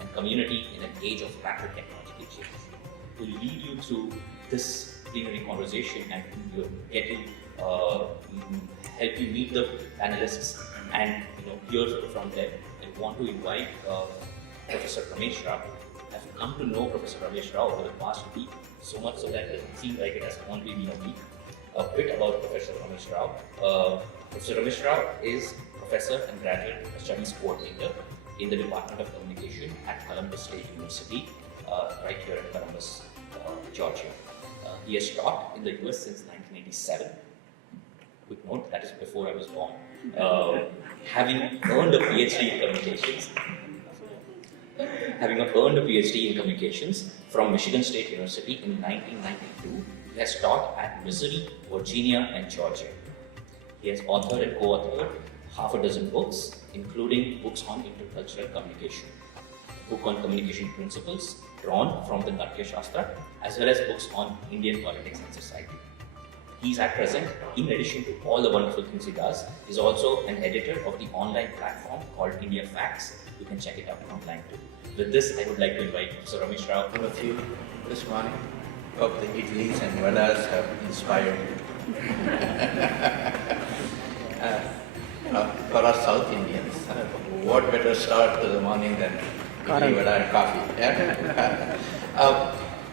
and community in an age of rapid technological change. To lead you through this plenary conversation and get you, help you meet the panelists and hear from them, I want to invite Professor Ramesh Rao. I've come to know Professor Ramesh Rao over the past week, so much so that it seems like it has only been a week. A bit about Professor Ramesh Rao. Professor Ramesh Rao is Professor and Graduate Studies Coordinator in the Department of Communication at Columbus State University, right here in Columbus, Georgia. He has taught in the US since 1987. Quick note, that is before I was born. Having earned a PhD in communications from Michigan State University in 1992, he has taught at Missouri, Virginia, and Georgia. He has authored and co-authored half a dozen books, including books on intercultural communication, a book on communication principles drawn from the Natya Shastra, as well as books on Indian politics and society. He's at present, in addition to all the wonderful things he does, is also an editor of the online platform called India Facts. You can check it out online too. With this, I would like to invite Professor Ramesh Rao. All of you this morning. Hope the idlis and vadas have inspired you. For us South Indians, what better start to the morning than idli, vada and coffee? Yeah?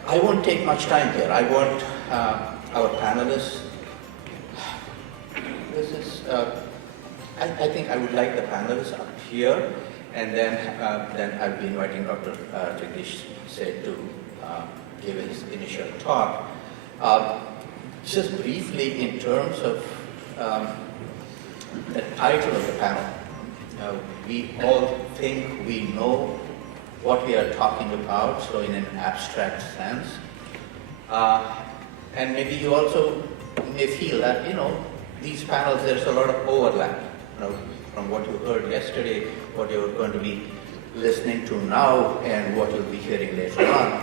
I won't take much time here. I want our panelists. I think I would like the panelists up here, and then I'll be inviting Dr. Jagdish Seth to give his initial talk. Just briefly, in terms of the title of the panel, we all think we know what we are talking about, so in an abstract sense. And maybe you also may feel that, these panels, there's a lot of overlap. From what you heard yesterday, what you're going to be listening to now, and what you'll be hearing later on.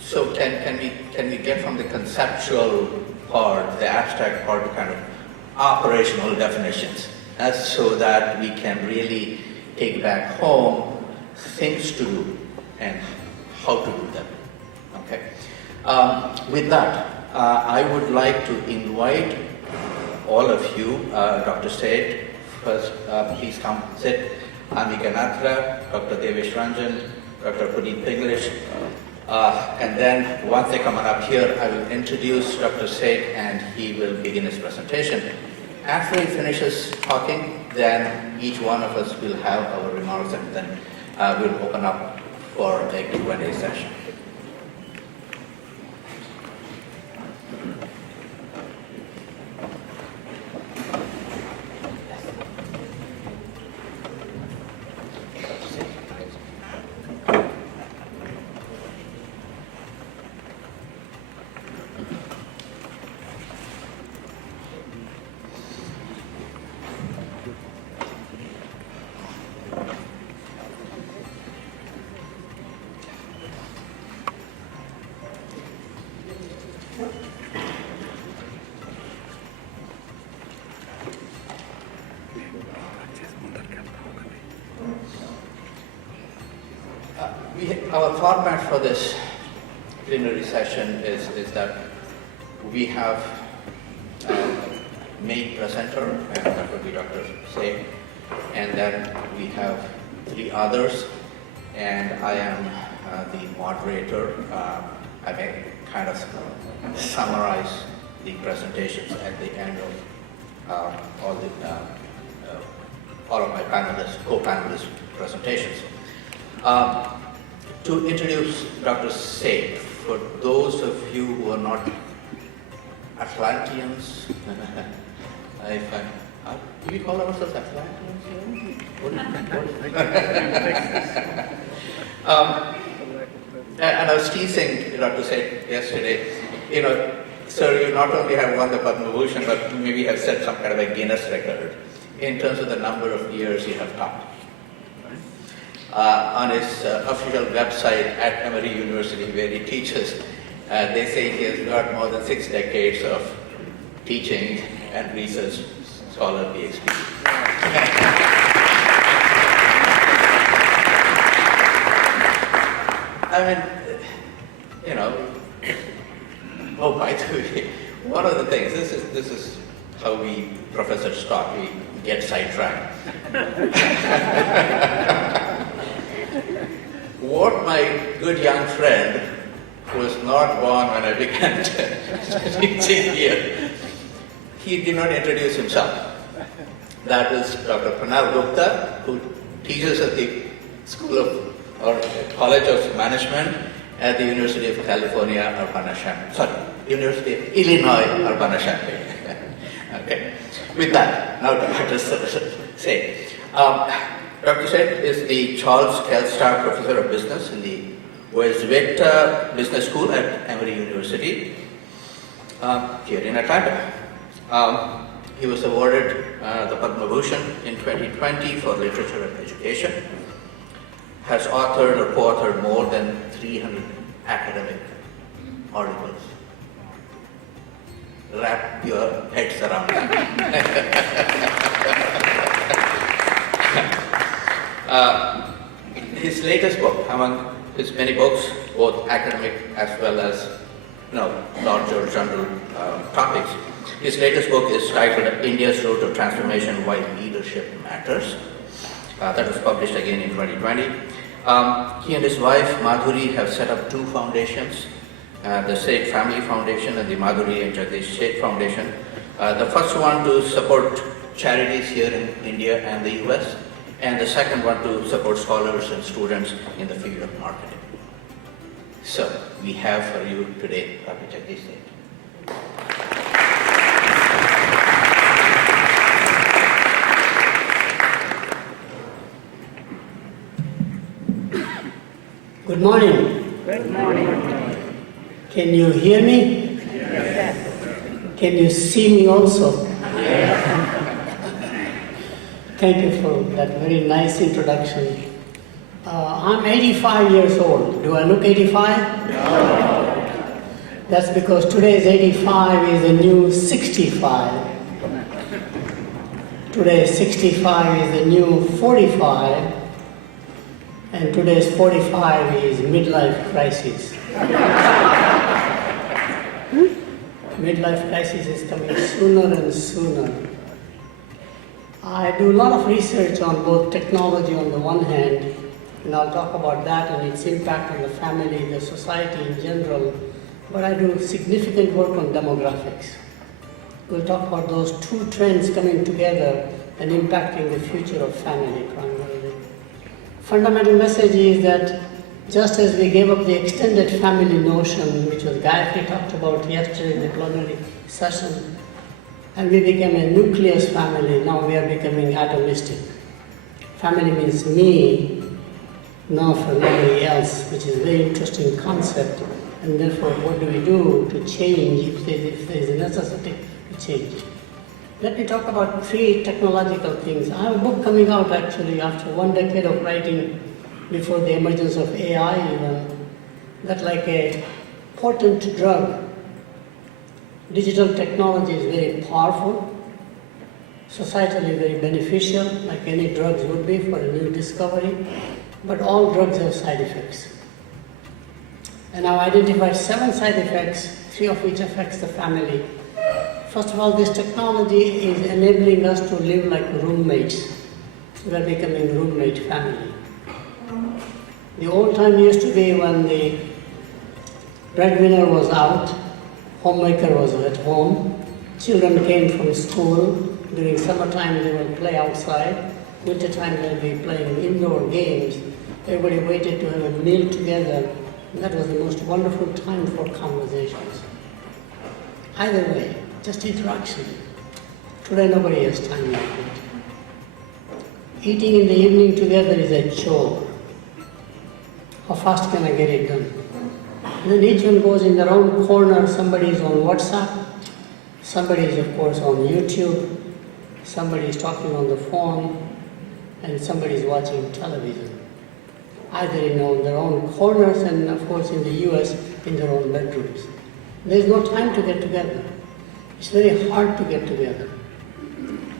So can we get from the conceptual part, the abstract part, to kind of operational definitions, so that we can really take back home things to do and how to do them. Okay. With that, I would like to invite all of you, Dr. Seth, first, please come sit. Amika Natra, Dr. Devesh Ranjan, Dr. Puneet English, and then once they come on up here, I will introduce Dr. Seth and he will begin his presentation. After he finishes talking, then each one of us will have our remarks, and then we'll open up for a Q&A session. Our format for this plenary session is that we have main presenter, and that would be Dr. Seth, and then we have three others, and I am the moderator. I may kind of summarize the presentations at the end of all of my panelists, co-panelists' presentations. To introduce Dr. Seth, for those of you who are not Atlanteans, do we call ourselves Atlanteans here? And I was teasing Dr. Seth yesterday, sir, you not only have won the Padma Bhushan, but maybe have set some kind of a Guinness record in terms of the number of years you have taught. On his official website at Emory University, where he teaches, they say he has got more than 6 decades of teaching and research scholarly experience. I mean, you know, oh, by the way, one of the things, this is how we professors talk, we get sidetracked. What my good young friend, who was not born when I began teaching here, he did not introduce himself. That is Dr. Pranav Gupta, who teaches at the School of, or College of Management at the University of California, Urbana-Champaign. Sorry, University of Illinois, Urbana-Champaign. Okay. With that, now Dr. say. Dr. Seth is the Charles Kelstar Professor of Business in the Westwick Business School at Emory University here in Atlanta. He was awarded the Padma Bhushan in 2020 for literature and education. Has authored or co-authored more than 300 academic articles. Wrap your heads around that. His latest book, among his many books, both academic as well as larger general topics, his latest book is titled India's Road to Transformation, Why Leadership Matters. That was published again in 2020. He and his wife Madhuri have set up two foundations, the Seth Family Foundation and the Madhuri and Jagdish Seth Foundation. The first one to support charities here in India and the US, and the second one to support scholars and students in the field of marketing. So, we have for you today Dr. Jagdish Seth. Good morning. Good morning. Can you hear me? Yes. Can you see me also? Yes. Thank you for that very nice introduction. I'm 85 years old. Do I look 85? No. That's because today's 85 is the new 65. Today's 65 is the new 45. And today's 45 is midlife crisis. Midlife crisis is coming sooner and sooner. I do a lot of research on both technology on the one hand, and I'll talk about that and its impact on the family, the society in general, but I do significant work on demographics. We'll talk about those two trends coming together and impacting the future of family primarily. Fundamental message is that just as we gave up the extended family notion, which was Gayatri talked about yesterday in the plenary session, and we became a nucleus family, now we are becoming atomistic. Family means me, not for nobody else, which is a very interesting concept. And therefore, what do we do to change if there is a necessity to change? Let me talk about three technological things. I have a book coming out actually after 1 decade of writing before the emergence of AI even, that like a potent drug, digital technology is very powerful, societally very beneficial, like any drugs would be for a new discovery, but all drugs have side effects. And I've identified 7 side effects, 3 of which affects the family. First of all, this technology is enabling us to live like roommates. We are becoming roommate family. The old time used to be when the breadwinner was out, homemaker was at home, children came from school, during summertime they will play outside, wintertime they'll be playing indoor games, everybody waited to have a meal together, and that was the most wonderful time for conversations. Either way, just interaction. Today nobody has time like that. Eating in the evening together is a chore. How fast can I get it done? And then each one goes in their own corner. Somebody is on WhatsApp, somebody is of course on YouTube, somebody is talking on the phone, and somebody is watching television. Either in their own corners and of course in the US in their own bedrooms. There is no time to get together. It's very hard to get together.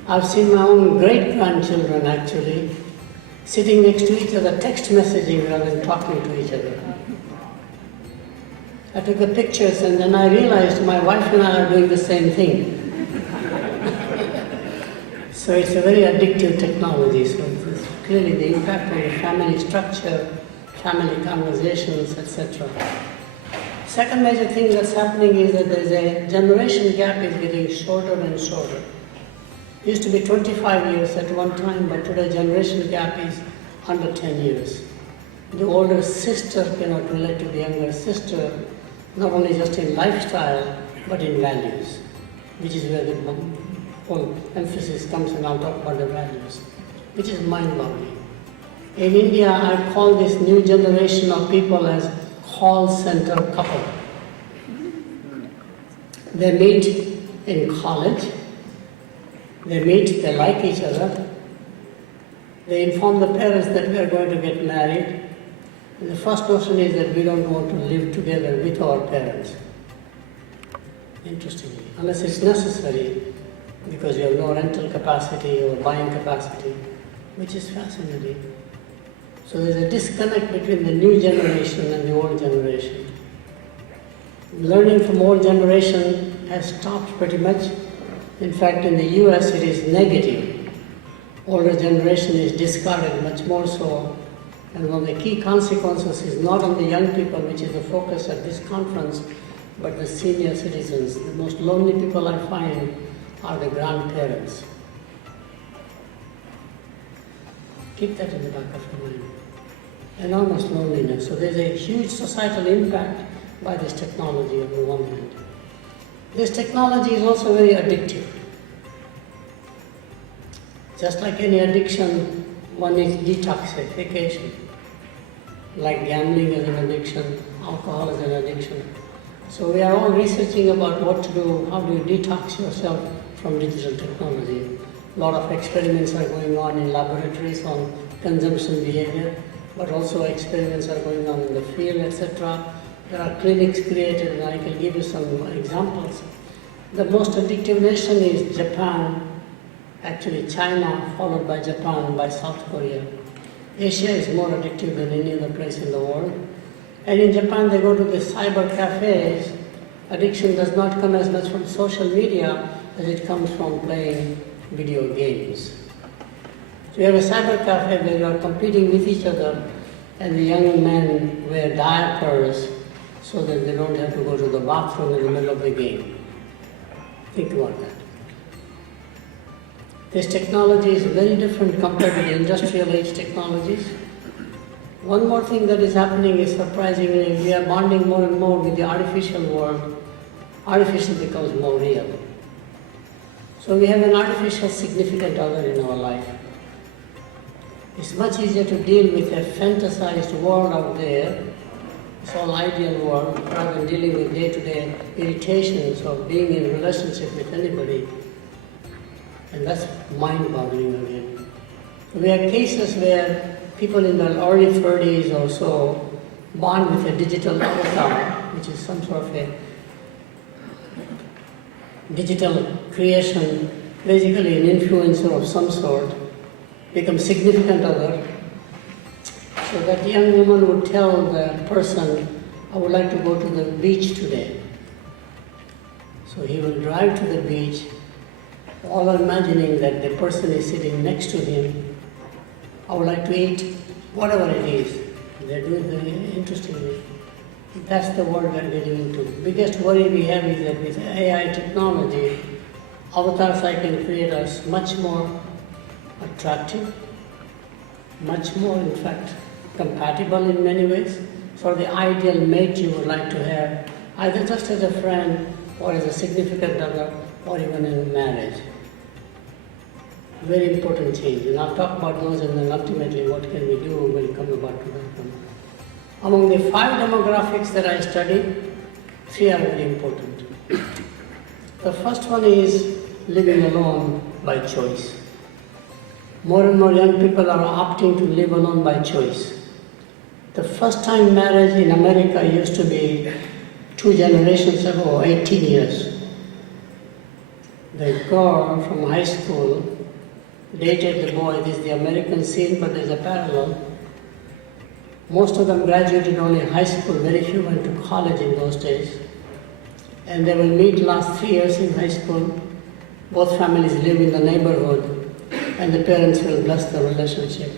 I've seen my own great-grandchildren actually sitting next to each other, text messaging rather than talking to each other. I took the pictures and then I realized my wife and I are doing the same thing. So it's a very addictive technology. So it's clearly the impact on the family structure, family conversations, etc. Second major thing that's happening is that there's a generation gap is getting shorter and shorter. It used to be 25 years at one time, but today generation gap is under 10 years. The older sister cannot relate to the younger sister, not only just in lifestyle, but in values, which is where the whole emphasis comes, and I'll talk about the values, which is mind-boggling. In India, I call this new generation of people as call center couple. They meet in college, they meet, they like each other, they inform the parents that we are going to get married, and the first notion is that we don't want to live together with our parents. Interestingly, unless it's necessary, because you have no rental capacity or buying capacity, which is fascinating. So there's a disconnect between the new generation and the old generation. Learning from old generation has stopped pretty much. In fact, in the US it is negative. Older generation is discarded much more so. And one of the key consequences is not on the young people, which is the focus at this conference, but the senior citizens. The most lonely people I find are the grandparents. Keep that in the back of your mind. Enormous loneliness. So there's a huge societal impact by this technology on the one hand. This technology is also very addictive. Just like any addiction, one needs detoxification. Like gambling is an addiction, alcohol is an addiction. So we are all researching about what to do, how do you detox yourself from digital technology. A lot of experiments are going on in laboratories on consumption behavior, but also experiments are going on in the field, etc. There are clinics created, and I can give you some examples. The most addictive nation is Japan, actually China, followed by Japan, by South Korea. Asia is more addictive than any other place in the world. And in Japan, they go to the cyber cafes. Addiction does not come as much from social media as it comes from playing video games. So you have a cyber cafe where you are competing with each other, and the young men wear diapers so that they don't have to go to the bathroom in the middle of the game. Think about that. This technology is very different compared to the industrial age technologies. One more thing that is happening is, surprisingly, we are bonding more and more with the artificial world. Artificial becomes more real. So we have an artificial significant other in our life. It's much easier to deal with a fantasized world out there, this whole ideal world, rather than dealing with day-to-day irritations of being in a relationship with anybody. And that's mind-boggling again. We have cases where people in their early 30s or so bond with a digital avatar, which is some sort of a digital creation, basically an influencer of some sort, become significant other, so that the young woman would tell the person, I would like to go to the beach today. So he will drive to the beach, all imagining that the person is sitting next to him. I would like to eat whatever it is. They're doing it very interestingly. That's the world we're getting into. Biggest worry we have is that with AI technology, avatars I can create us much more attractive, much more, in fact, compatible in many ways. So the ideal mate you would like to have, either just as a friend or as a significant other or even in marriage. Very important change. And I'll talk about those and then ultimately what can we do when we come about to that one. Among the 5 demographics that I studied, 3 are very important. The first one is living alone by choice. More and more young people are opting to live alone by choice. The first time marriage in America used to be 2 generations ago, 18 years. The girl from high school dated the boy. This is the American scene, but there's a parallel. Most of them graduated only high school, very few went to college in those days. And they will meet last 3 years in high school. Both families live in the neighborhood, and the parents will bless the relationship.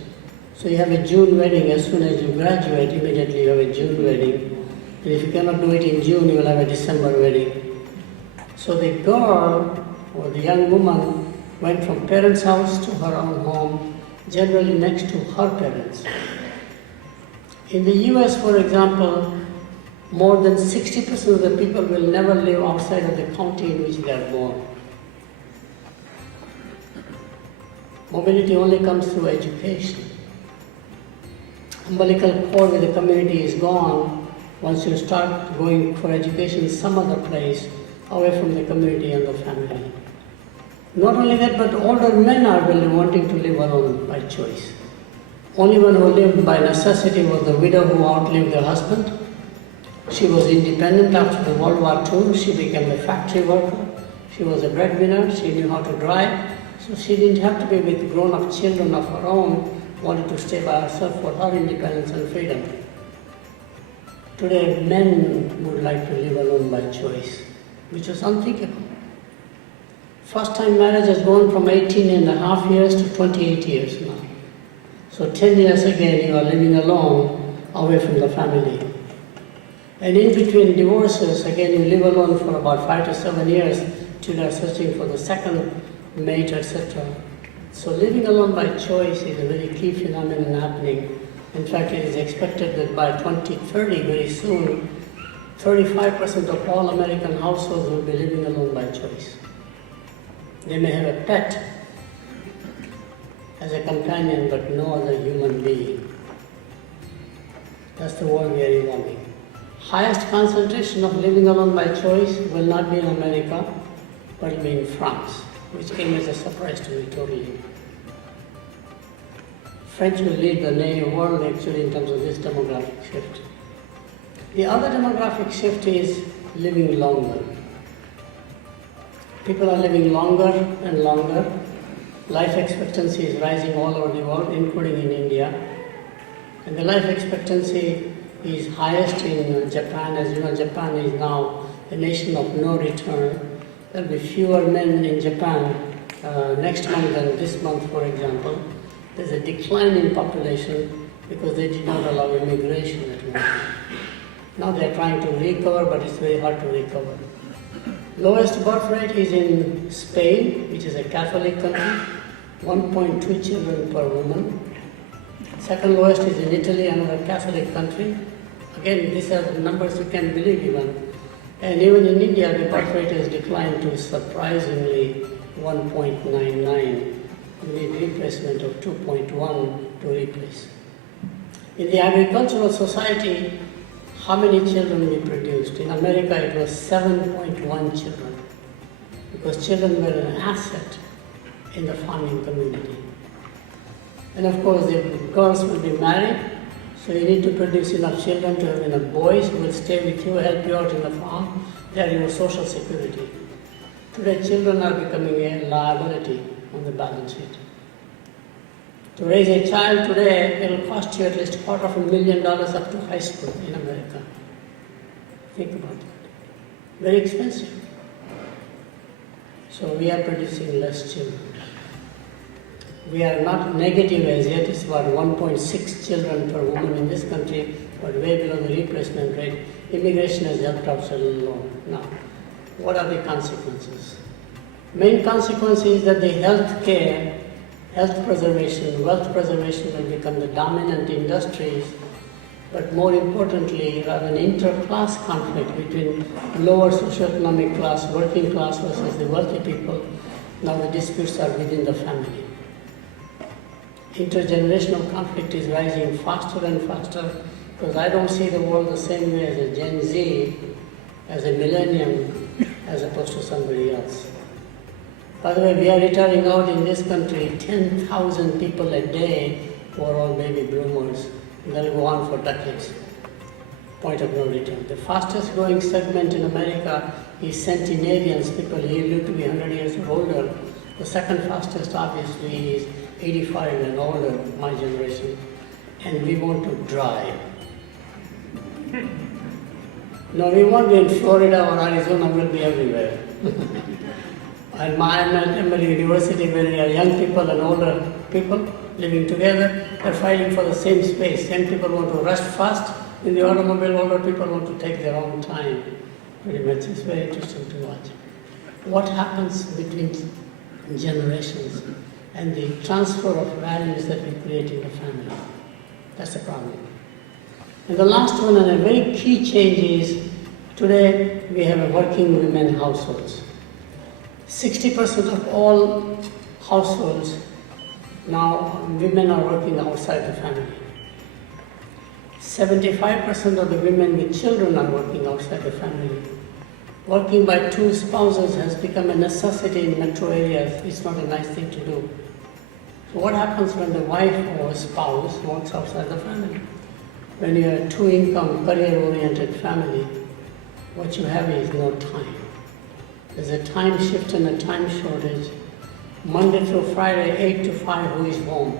So you have a June wedding. As soon as you graduate, immediately you have a June wedding. And if you cannot do it in June, you will have a December wedding. So the girl or the young woman went from parents' house to her own home, generally next to her parents. In the US, for example, more than 60% of the people will never live outside of the county in which they are born. Mobility only comes through education. Umbilical cord with the community is gone once you start going for education some other place, away from the community and the family. Not only that, but older men are really wanting to live alone by choice. Only one who lived by necessity was the widow who outlived her husband. She was independent after the World War II. She became a factory worker. She was a breadwinner. She knew how to drive. So she didn't have to be with grown-up children of her own, wanted to stay by herself for her independence and freedom. Today, men would like to live alone by choice, which was unthinkable. First-time marriage has gone from 18 and a half years to 28 years now. So 10 years again, you are living alone, away from the family. And in between divorces, again, you live alone for about 5 to 7 years till you are searching for the second mate, etc. So living alone by choice is a very key phenomenon happening. In fact, it is expected that by 2030, very soon, 35% of all American households will be living alone by choice. They may have a pet as a companion, but no other human being. That's the world we are evolving. Highest concentration of living alone by choice will not be in America, but it will be in France, which came as a surprise to me totally. French will lead the world actually in terms of this demographic shift. The other demographic shift is living longer. People are living longer and longer. Life expectancy is rising all over the world, including in India. And the life expectancy is highest in Japan. As you know, Japan is now a nation of no return. There will be fewer men in Japan next month than this month, for example. There's a decline in population because they did not allow immigration at all. Now they're trying to recover, but it's very hard to recover. Lowest birth rate is in Spain, which is a Catholic country, 1.2 children per woman. Second lowest is in Italy, another Catholic country. Again, these are numbers you can't believe even. And even in India, the birth rate has declined to surprisingly 1.99. We need replacement of 2.1 to replace. In the agricultural society, how many children we produced? In America, it was 7.1 children, because children were an asset in the farming community. And of course, the girls will be married, so you need to produce enough children to have enough boys who will stay with you, help you out in the farm. They are your social security. Today, children are becoming a liability on the balance sheet. To raise a child today, it will cost you at least $250,000 up to high school in America. Think about that. Very expensive. So we are producing less children. We are not negative as yet. It's about 1.6 children per woman in this country, but way below the replacement rate. Immigration has helped us a little low. Now, what are the consequences? Main consequence is that the health care, health preservation, wealth preservation will become the dominant industries, but more importantly, rather an inter-class conflict between lower socioeconomic class, working class versus the wealthy people. Now the disputes are within the family. Intergenerational conflict is rising faster and faster, because I don't see the world the same way as a Gen Z, as a millennium, as opposed to somebody else. By the way, we are retiring out in this country 10,000 people a day who are all baby boomers. And that will go on for decades. Point of no return. The fastest growing segment in America is centenarians, people who live to be 100 years or older, The second fastest obviously is 85 and older, my generation, and we want to drive. No, we won't be in Florida or Arizona, we'll be everywhere. And I'm at Emory University where there are young people and older people living together. They're fighting for the same space. Young people want to rush fast in the automobile, older people want to take their own time. Pretty much, it's very interesting to watch. What happens between generations and the transfer of values that we create in the family? That's the problem. And the last one, and a very key change is, today we have a working women households. 60% of all households now, women are working outside the family. 75% of the women with children are working outside the family. Working by two spouses has become a necessity in metro areas. It's not a nice thing to do. So what happens when the wife or spouse works outside the family? When you're a two-income, career-oriented family, what you have is no time. There's a time shift and a time shortage. Monday through Friday, 8 to 5, who is home?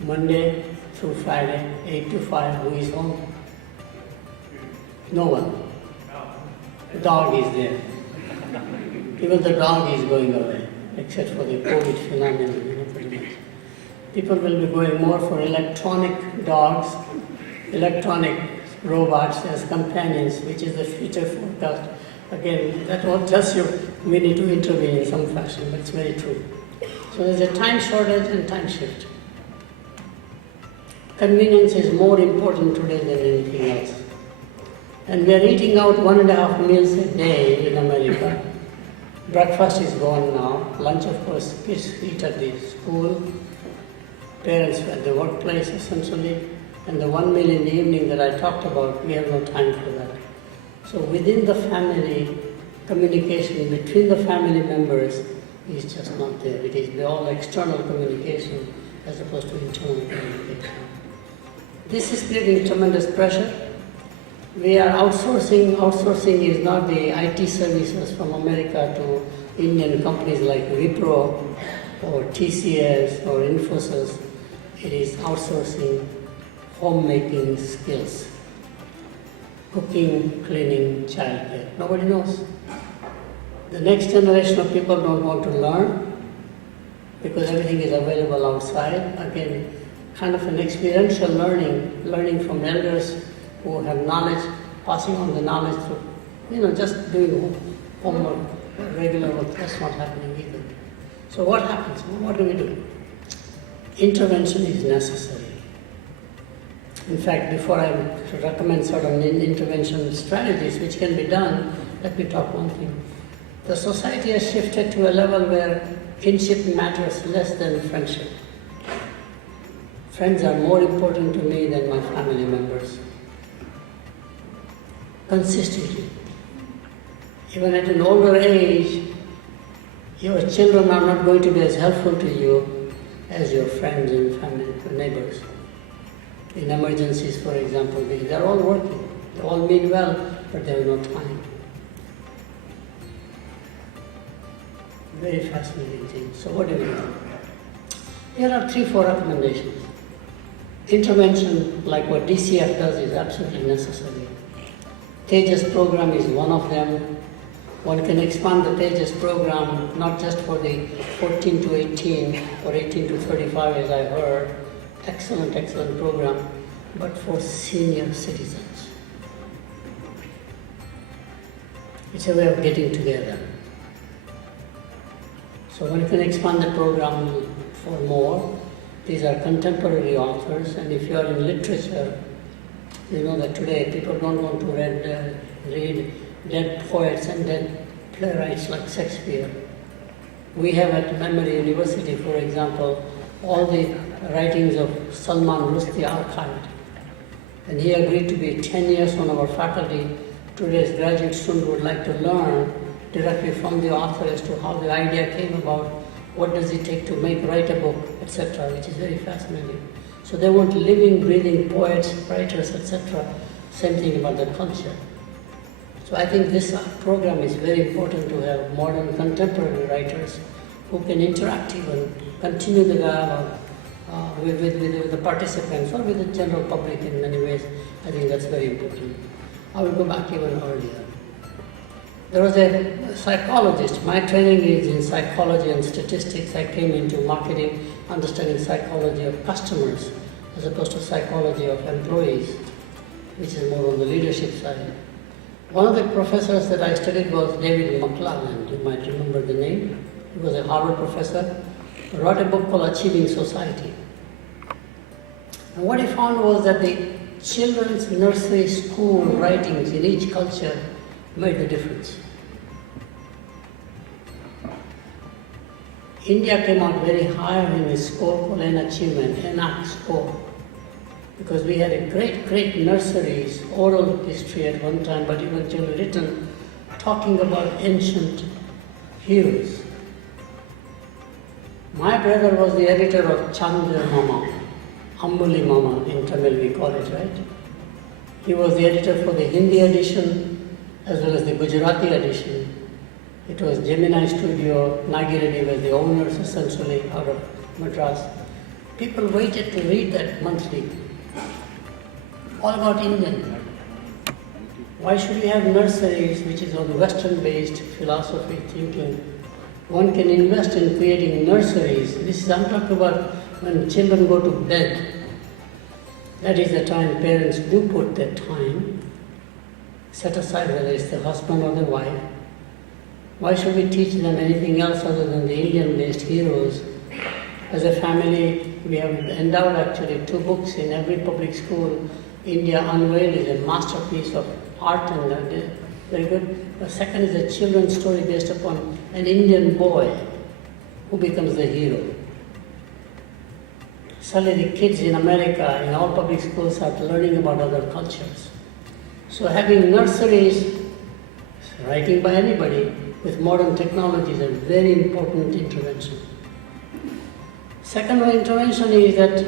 Monday through Friday, 8 to 5, who is home? No one. The dog is there. Even the dog is going away, except for the COVID phenomenon, pretty much. People will be going more for electronic dogs, electronic robots as companions, which is the future forecast. Again, that what tells you we need to intervene in some fashion, but it's very true. So there's a time shortage and time shift. Convenience is more important today than anything else. And we are eating out 1.5 meals a day in America. Breakfast is gone now. Lunch, of course, kids eat at the school. Parents at the workplace, essentially. And the 1 meal in the evening that I talked about, we have no time for that. So within the family, communication between the family members is just not there. It is all external communication as opposed to internal communication. This is creating tremendous pressure. We are outsourcing. Outsourcing is not the IT services from America to Indian companies like Wipro or TCS or Infosys. It is outsourcing homemaking skills. Cooking, cleaning, childcare. Nobody knows. The next generation of people don't want to learn because everything is available outside. Again, kind of an experiential learning from elders who have knowledge, passing on the knowledge through, just doing homework, regular work. That's not happening either. So what happens? What do we do? Intervention is necessary. In fact, before I recommend sort of intervention strategies which can be done, let me talk one thing. The society has shifted to a level where kinship matters less than friendship. Friends are more important to me than my family members. Consistently. Even at an older age, your children are not going to be as helpful to you as your friends and family, neighbors. In emergencies, for example, they're all working. They all mean well, but they have no time. Very fascinating thing. So what do we do? Here are 3-4 recommendations. Intervention, like what DCF does, is absolutely necessary. Tejas program is one of them. One can expand the Tejas program not just for the 14 to 18 or 18 to 35, as I heard. Excellent, excellent program, but for senior citizens. It's a way of getting together. So one can expand the program for more. These are contemporary authors, and if you are in literature, you know that today people don't want to read dead poets and dead playwrights like Shakespeare. We have at Emory University, for example, all the writings of Salman Rushdie archived. And he agreed to be 10 years on our faculty. Today's graduate student would like to learn directly from the author as to how the idea came about, what does it take to write a book, etc., which is very fascinating. So they want living, breathing poets, writers, etc. Same thing about the culture. So I think this program is very important to have modern contemporary writers who can interact even, continue the dialogue with the participants or with the general public in many ways. I think that's very important. I will go back even earlier. There was a psychologist. My training is in psychology and statistics. I came into marketing, understanding psychology of customers as opposed to psychology of employees, which is more on the leadership side. One of the professors that I studied was David McClelland. You might remember the name. He was a Harvard professor. He wrote a book called Achieving Society. And what he found was that the children's nursery school writings in each culture made the difference. India came out very high in the score called N Achievement, NAC score, because we had a great nurseries, oral history at one time, but eventually written, talking about ancient heroes. My brother was the editor of Chandra Mama, Ambuli Mama in Tamil we call it, right? He was the editor for the Hindi edition as well as the Gujarati edition. It was Gemini Studio, Nagi Reddy was the owners essentially out of Madras. People waited to read that monthly. All got Indian. Why should we have nurseries which is on Western-based philosophy thinking? One can invest in creating nurseries. This is, I'm talking about when children go to bed. That is the time parents do put their time, set aside whether it's the husband or the wife. Why should we teach them anything else other than the Indian-based heroes? As a family, we have endowed actually 2 books in every public school. India Unveiled is a masterpiece of art and very good. The second is a children's story based upon an Indian boy who becomes the hero. Suddenly the kids in America, in all public schools, are learning about other cultures. So having nurseries, writing by anybody, with modern technology is a very important intervention. Second intervention is that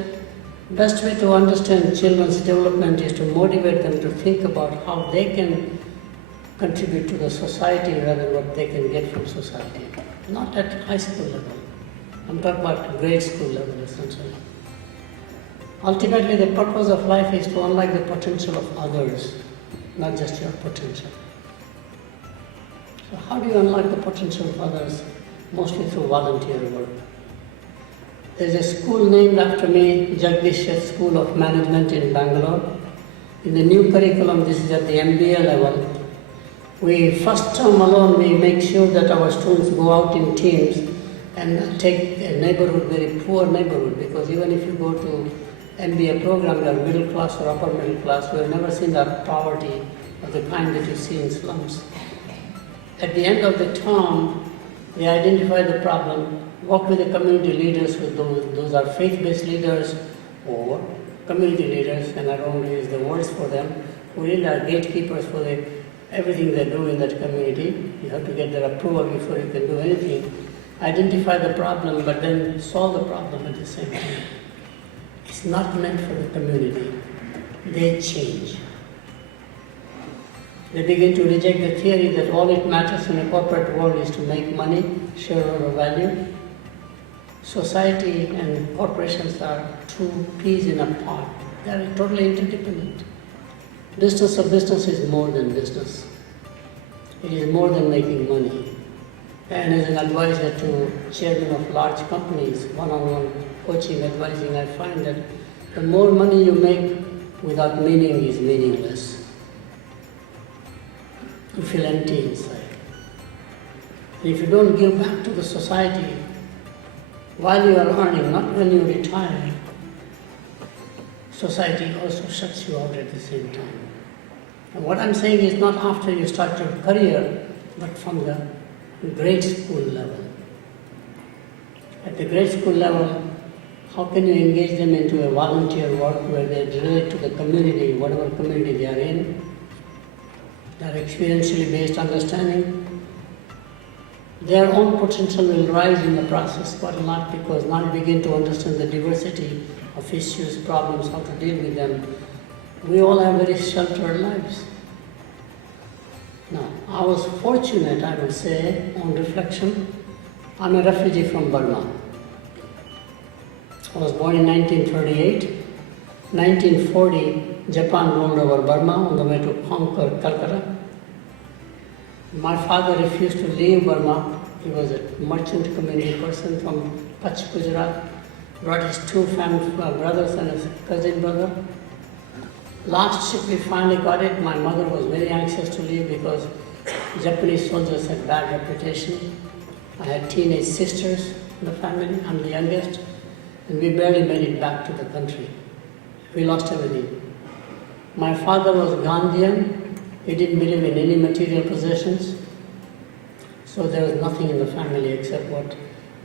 best way to understand children's development is to motivate them to think about how they can contribute to the society rather than what they can get from society. Not at high school level. I'm talking about grade school level essentially. Ultimately, the purpose of life is to unlock the potential of others, not just your potential. So how do you unlock the potential of others? Mostly through volunteer work. There's a school named after me, Jagdish School of Management in Bangalore. In the new curriculum, this is at the MBA level. First term alone, we make sure that our students go out in teams and take a neighborhood, very poor neighborhood, because even if you go to MBA program, you are middle class or upper middle class, we have never seen that poverty of the kind that you see in slums. At the end of the term, we identify the problem, work with the community leaders, with those are faith-based leaders or community leaders, and I don't want to use the words for them, who really are gatekeepers for everything they do in that community. You have to get their approval before you can do anything. Identify the problem, but then solve the problem at the same time. It's not meant for the community. They change. They begin to reject the theory that all it matters in a corporate world is to make money, shareholder value. Society and corporations are 2 peas in a pod. They are totally interdependent. Business of business is more than business. It is more than making money. And as an advisor to chairman of large companies, one-on-one coaching, advising, I find that the more money you make without meaning is meaningless. You feel empty inside. And if you don't give back to the society while you are earning, not when you retire, society also shuts you out at the same time. And what I'm saying is not after you start your career, but from the grade school level. At the grade school level, how can you engage them into a volunteer work where they relate to the community, whatever community they are in? Their experientially based understanding. Their own potential will rise in the process quite a lot because now you begin to understand the diversity of issues, problems, how to deal with them. We all have very sheltered lives. No, I was fortunate, I would say, on reflection. I'm a refugee from Burma. I was born in 1938. 1940, Japan rolled over Burma on the way to conquer Calcutta. My father refused to leave Burma. He was a merchant community person from Kutch, Gujarat. Brought his two family brothers and his cousin brother. Last ship we finally got it. My mother was very anxious to leave because Japanese soldiers had bad reputation. I had teenage sisters in the family. I'm the youngest. And we barely made it back to the country. We lost everything. My father was Gandhian. He didn't believe in any material possessions. So there was nothing in the family except what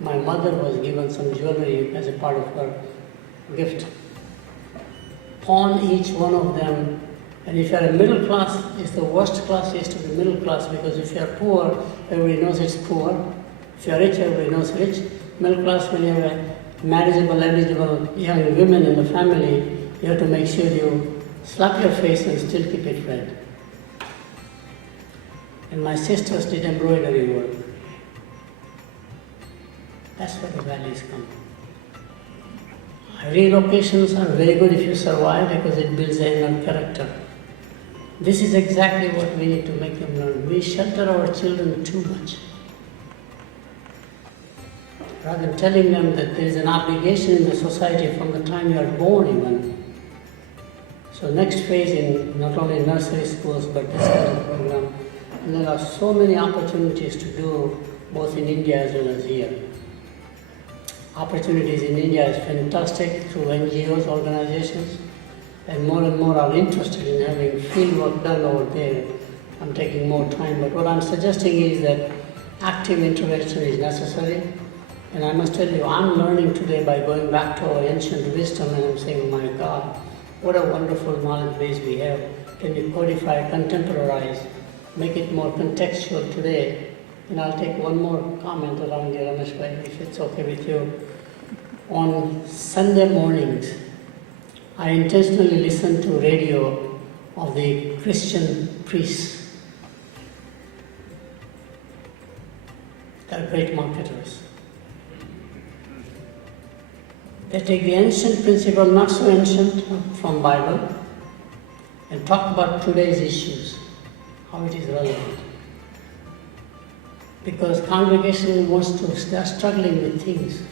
my mother was given some jewelry as a part of her gift. Pawn each one of them. And if you're a middle class, it's the worst class is to be middle class, because if you're poor, everybody knows it's poor. If you're rich, everybody knows rich. Middle class, when you have a marriageable, eligible young women in the family, you have to make sure you slap your face and still keep it red. And my sisters did embroidery work. That's where the values come. Relocations are very good if you survive, because it builds a inner character. This is exactly what we need to make them learn. We shelter our children too much. Rather than telling them that there is an obligation in the society from the time you are born even. So next phase in not only nursery schools but this kind of program. And there are so many opportunities to do both in India as well as here. Opportunities in India is fantastic through NGOs, organizations, and more are interested in having field work done over there. I'm taking more time, but what I'm suggesting is that active intervention is necessary. And I must tell you, I'm learning today by going back to our ancient wisdom, and I'm saying, my God, what a wonderful knowledge base we have. Can we codify, contemporize, make it more contextual today? And I'll take one more comment around here, Ramesh bhai, if it's okay with you. On Sunday mornings, I intentionally listen to radio of the Christian priests. They're great marketers. They take the ancient principle, not so ancient, from Bible, and talk about today's issues, how it is relevant. Because congregation they're struggling with things.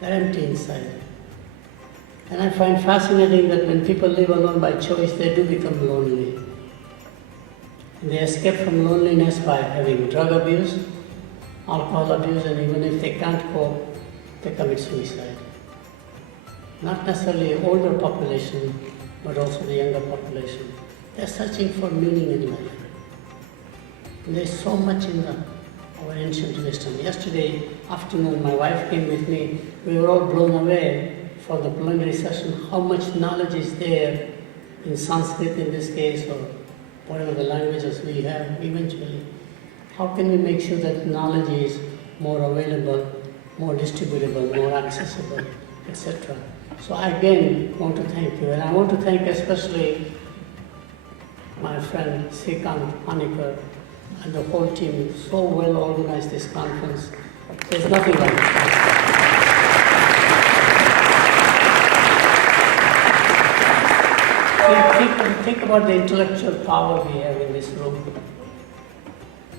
They're empty inside. And I find fascinating that when people live alone by choice, they do become lonely. And they escape from loneliness by having drug abuse, alcohol abuse, and even if they can't cope, they commit suicide. Not necessarily the older population, but also the younger population. They're searching for meaning in life. And there's so much in our ancient wisdom. Yesterday afternoon, my wife came with me. We were all blown away for the plenary session, how much knowledge is there in Sanskrit in this case, or whatever the languages we have eventually. How can we make sure that knowledge is more available, more distributable, more accessible, etc. So I again want to thank you, and I want to thank especially my friend Srikant Panikar and the whole team. So well organized this conference. There's nothing like it. Think about the intellectual power we have in this room.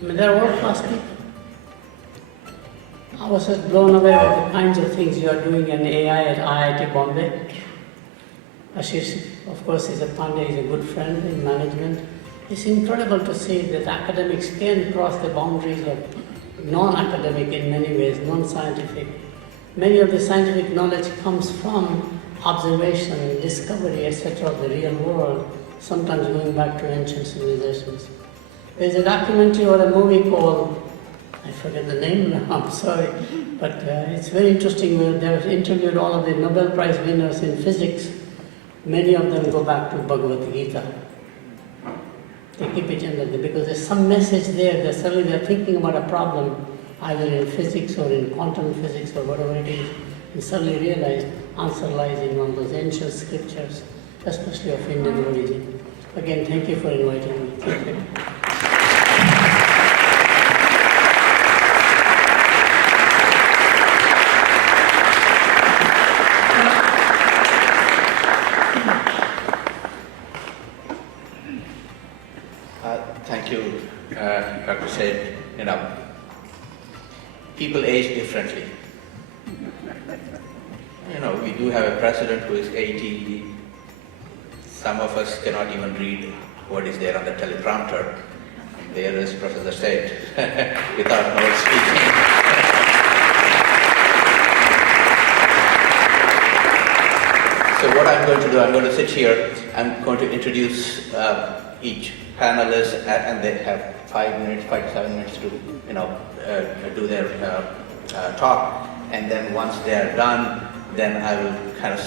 I mean, they're world-class people. I was just blown away by the kinds of things you are doing in AI at IIT Bombay. Ashish, of course, is a Pandey, is a good friend in management. It's incredible to see that academics can cross the boundaries of non-academic in many ways, non-scientific. Many of the scientific knowledge comes from observation, discovery, etc. of the real world, sometimes going back to ancient civilizations. There's a documentary or a movie called, I forget the name now, I'm sorry, but it's very interesting where they've interviewed all of the Nobel Prize winners in physics. Many of them go back to Bhagavad Gita. They keep it in there because there's some message there that suddenly they're thinking about a problem, either in physics or in quantum physics or whatever it is, and suddenly realize answer lies in one of those ancient scriptures, especially of Indian origin. Again, thank you for inviting me. Thank you. Thank you, Dr. Said. You know, people age differently. You know, we do have a president who is 80. Some of us cannot even read what is there on the teleprompter. There is Professor Said, without notes speaking. So what I'm going to do, I'm going to sit here, I'm going to introduce each panelist, and they have 5 to 7 minutes to, do their talk. And then once they are done, then I will kind of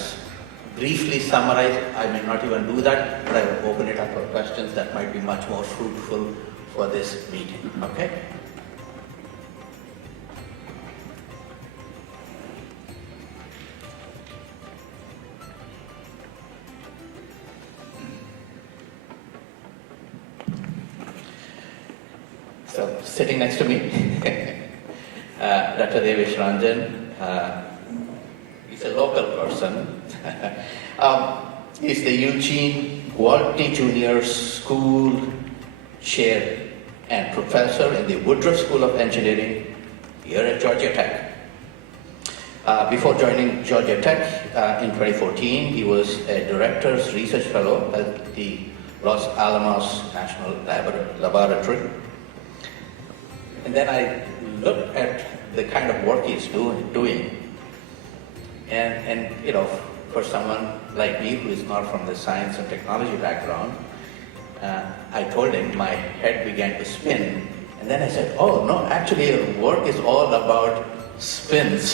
briefly summarize. I may not even do that, but I will open it up for questions that might be much more fruitful for this meeting, okay? So, sitting next to me, Dr. Devesh Ranjan. He's a local person. He's the Eugene Waltney Jr. School Chair and Professor in the Woodruff School of Engineering here at Georgia Tech. Before joining Georgia Tech in 2014, he was a Director's Research Fellow at the Los Alamos National Laboratory. And then I looked at the kind of work he's doing. And you know, for someone like me who is not from the science and technology background, I told him my head began to spin. And then I said, oh no, actually your work is all about spins.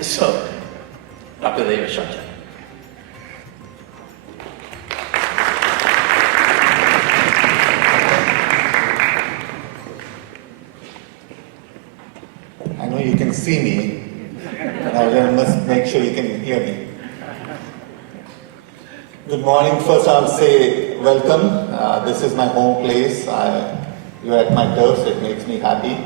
So, Dr. Devesh Ranjan. I know you can see me, but I must make sure you can hear me. Good morning. First I'll say welcome. This is my home place. You're at my turf, so it makes me happy.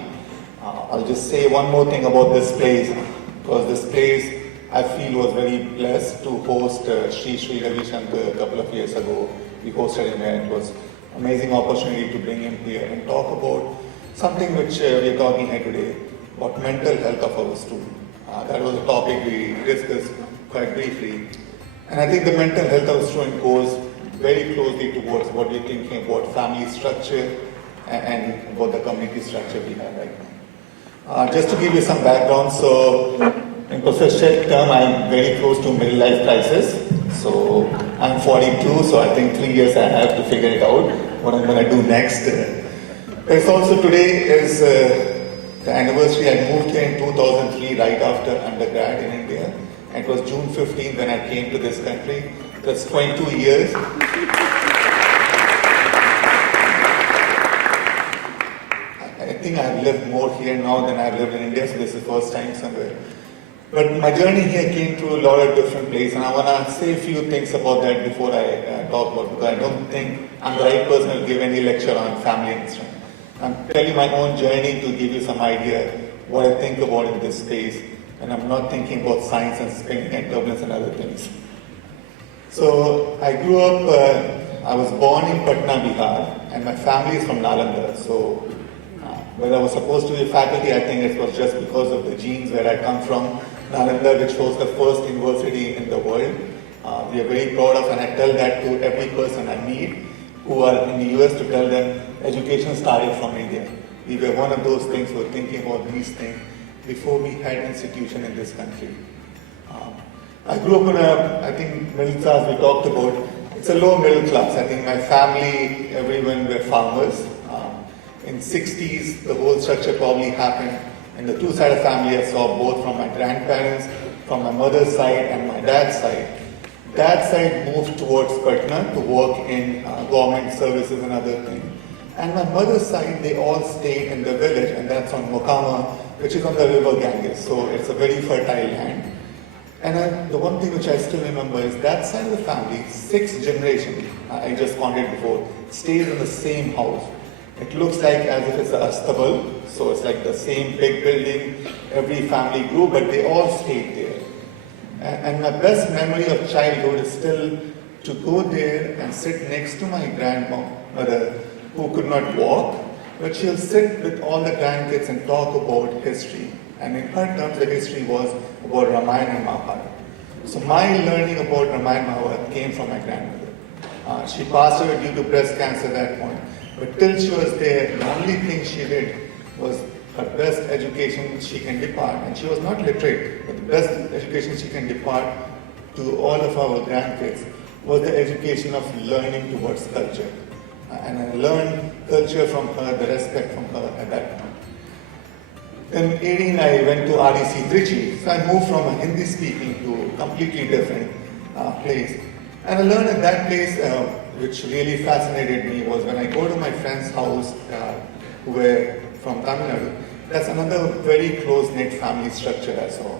I'll just say one more thing about this place, because this place I feel was very blessed to host Sri Ravi Shankar a couple of years ago. We hosted him here. It was an amazing opportunity to bring him here and talk about something which we're talking here today, about mental health of our students. That was a topic we discussed quite briefly. And I think the mental health of a student goes very closely towards what we're thinking about family structure and about the community structure we have right now. Just to give you some background, so in Professor Shed's term, I'm very close to middle life crisis. So I'm 42, so I think 3 years I have to figure it out, what I'm going to do next. It's also today is the anniversary. I moved here in 2003, right after undergrad in India. And it was June 15th when I came to this country. That's 22 years. I think I've lived more here now than I've lived in India, so this is the first time somewhere. But my journey here came through a lot of different places, and I want to say a few things about that before I talk about it, because I don't think I'm the right person to give any lecture on family and stuff. I'm telling my own journey to give you some idea what I think about in this space, and I'm not thinking about science and spinning and turbulence and other things. So I grew up, I was born in Patna, Bihar, and my family is from Nalanda. So where I was supposed to be a faculty, I think it was just because of the genes where I come from. Nalanda, which was the first university in the world. We are very proud of, and I tell that to every person I meet who are in the US, to tell them education started from India. We were one of those things who were thinking about these things before we had institution in this country. I grew up in I think middle class we talked about. It's a low middle class. I think my family, everyone were farmers. In 60s, the whole structure probably happened. And the two side of family I saw both from my grandparents, from my mother's side and my dad's side. Dad's side moved towards Patna to work in government services and other things. And my mother's side, they all stayed in the village, and that's on Mokama, which is on the river Ganges. So it's a very fertile land. And the one thing which I still remember is that side of the family, 6 generations, I just counted before, stays in the same house. It looks like as if it's a astabal, so it's like the same big building, every family grew, but they all stayed there. And my best memory of childhood is still to go there and sit next to my grandmother who could not walk, but she'll sit with all the grandkids and talk about history. And in her terms, the history was about Ramayana and Mahabharata. So my learning about Ramayana and Mahabharata came from my grandmother. She passed away due to breast cancer at that point. But till she was there, the only thing she did was her best education she can depart. And she was not literate, but the best education she can depart to all of our grandkids was the education of learning towards culture. And I learned culture from her, the respect from her at that point. Then 18, I went to REC Trichy. So I moved from a Hindi speaking to a completely different place. And I learned at that place, which really fascinated me, was when I go to my friend's house, who were from Tamil Nadu, that's another very close-knit family structure I saw.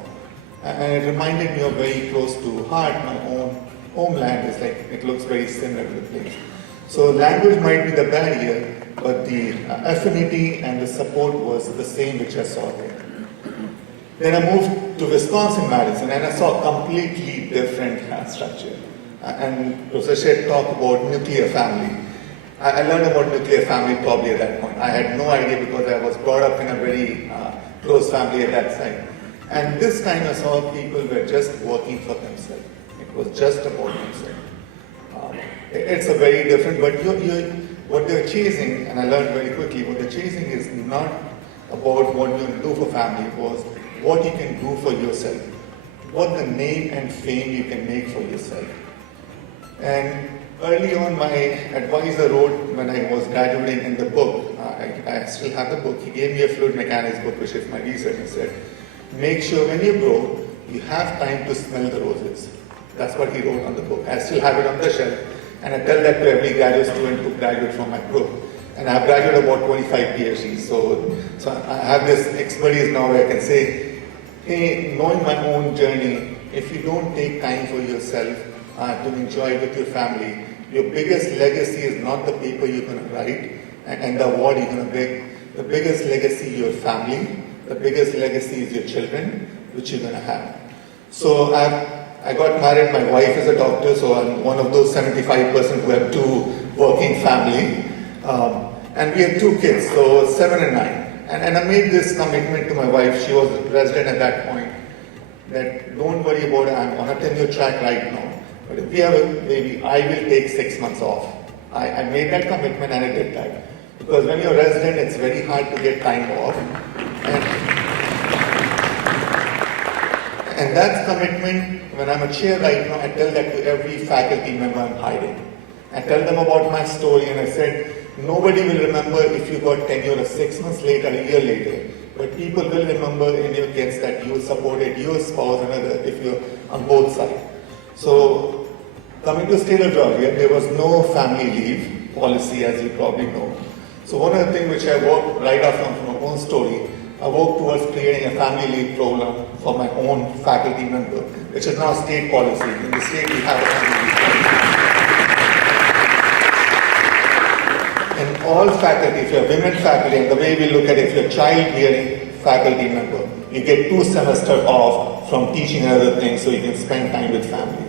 And it reminded me of very close to heart, my own homeland is like, it looks very similar to the place. So language might be the barrier, but the affinity and the support was the same which I saw there. Then I moved to Wisconsin, Madison, and I saw a completely different structure. And Professor Shet talked about nuclear family. I learned about nuclear family probably at that point. I had no idea because I was brought up in a very close family at that time. And this time I saw people were just working for themselves. It was just about themselves. It's a very different, but what they're chasing, and I learned very quickly, what they're chasing is not about what you're going to do for family, it was what you can do for yourself, what the name and fame you can make for yourself. And early on, my advisor wrote, when I was graduating in the book, I still have the book, he gave me a fluid mechanics book, which is my research, and said, make sure when you grow, you have time to smell the roses. That's what he wrote on the book. I still have it on the shelf. And I tell that to every graduate student who graduates from my group. And I've graduated about 25 PhDs, so I have this expertise now where I can say, hey, knowing my own journey, if you don't take time for yourself to enjoy with your family, your biggest legacy is not the paper you're going to write and the award you're going to get. The biggest legacy is your family, the biggest legacy is your children, which you're going to have. So I got married, my wife is a doctor, so I'm one of those 75% who have two working family. And we have two kids, so 7 and 9. And I made this commitment to my wife, she was resident at that point, that don't worry about it, I'm on a 10-year track right now. But if we have a baby, I will take 6 months off. I made that commitment and I did that. Because when you're a resident, it's very hard to get time off. And that commitment, when I'm a chair right now, I tell that to every faculty member I'm hiring. I tell them about my story and I said, nobody will remember if you got tenure 6 months later, a year later. But people will remember in your kids that you supported your spouse and other if you're on both sides. So, coming to state of Georgia, there was no family leave policy, as you probably know. So one of the things which I worked right after from my own story, I worked towards creating a family leave program for my own faculty member, which is now state policy. In the state, we have a family leave policy. In all faculty, if you're women faculty, and the way we look at it, if you're a child-bearing faculty member, you get 2 semesters off from teaching and other things so you can spend time with family.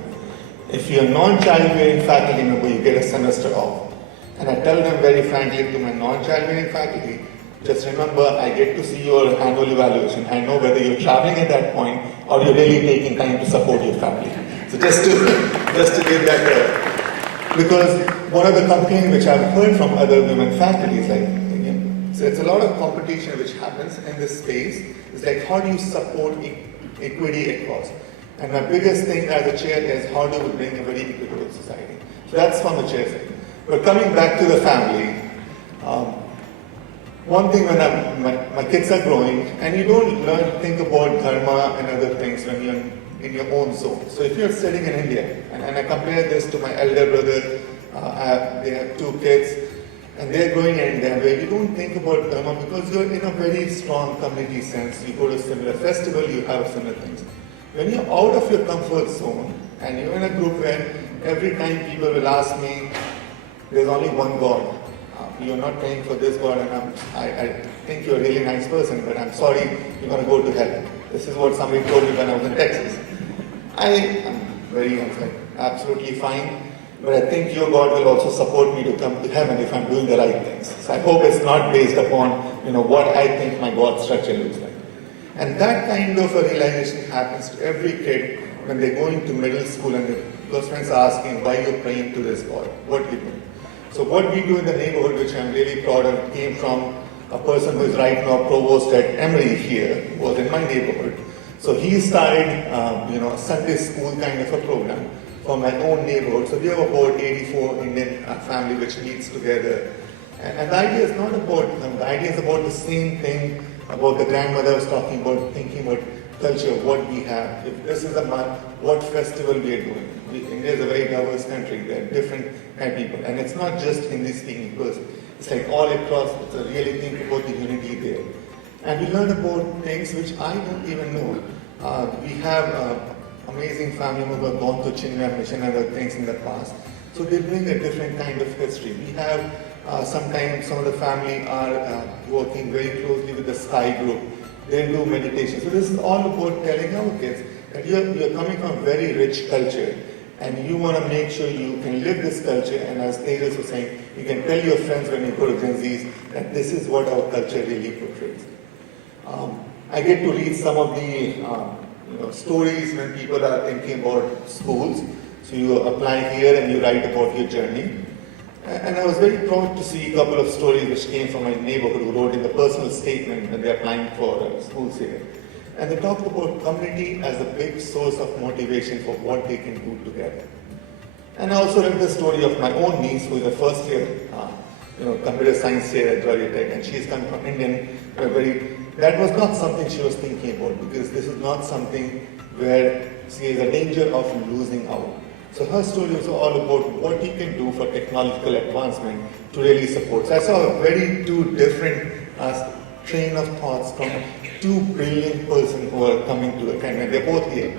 If you're a non-child-bearing faculty member, you get a semester off. And I tell them very frankly to my non-child-bearing faculty, just remember, I get to see your annual evaluation. I know whether you're traveling at that point or you're really taking time to support your family. So just to give that, because one of the complaints which I've heard from other women faculty is like, so it's a lot of competition which happens in this space. It's like, how do you support equity across? And my biggest thing as a chair is how do we bring a very equitable society? So that's from the chair side. But coming back to the family, one thing when my kids are growing, and you don't think about dharma and other things when you're in your own zone. So if you're sitting in India, and I compare this to my elder brother, they have 2 kids, and they're growing in India, where you don't think about dharma because you're in a very strong community sense. You go to a similar festival, you have similar things. When you're out of your comfort zone, and you're in a group where every time people will ask me, there's only one God. You're not praying for this God, and I think you're a really nice person, but I'm sorry, you're going to go to hell. This is what somebody told me when I was in Texas. I am very like, absolutely fine. but I think your God will also support me to come to heaven if I'm doing the right things. So I hope it's not based upon what I think my God structure looks like. And that kind of a realization happens to every kid when they go into middle school and the close friends are asking, why you're praying to this God? What you do? So what we do in the neighborhood, which I'm really proud of, came from a person who is right now provost at Emory here, who was in my neighborhood. So he started, a Sunday school kind of a program for my own neighborhood. So we have about 84 Indian family which meets together. And the idea is not about them. The idea is about the same thing about the grandmother was talking about, thinking about culture, what we have. If this is a month, what festival we are doing. India is a very diverse country. There are different kind of people. And it's not just Hindi-speaking person. It's like all across, it's a really think about the unity there. And we learn about things which I don't even know. We have amazing family members who have gone to Chinmaya Mission and other things in the past. So they bring a different kind of history. We have sometimes some of the family are working very closely with the Sky group. They do meditation. So this is all about telling our kids that you're coming from a very rich culture and you want to make sure you can live this culture, and as Tejas was saying, you can tell your friends when you go to Gen Zs that this is what our culture really portrays. I get to read some of the stories when people are thinking about schools. So you apply here and you write about your journey. And I was very proud to see a couple of stories which came from my neighborhood who wrote in the personal statement when they're applying for schools here. And they talked about community as a big source of motivation for what they can do together. And I also read the story of my own niece who is a first year computer science here at Georgia Tech, and she's come from Indian, that was not something she was thinking about, because this is not something where she is a danger of losing out. So her story was all about what you can do for technological advancement to really support. So I saw a very two different train of thoughts from two brilliant persons who are coming to attend, and they're both here.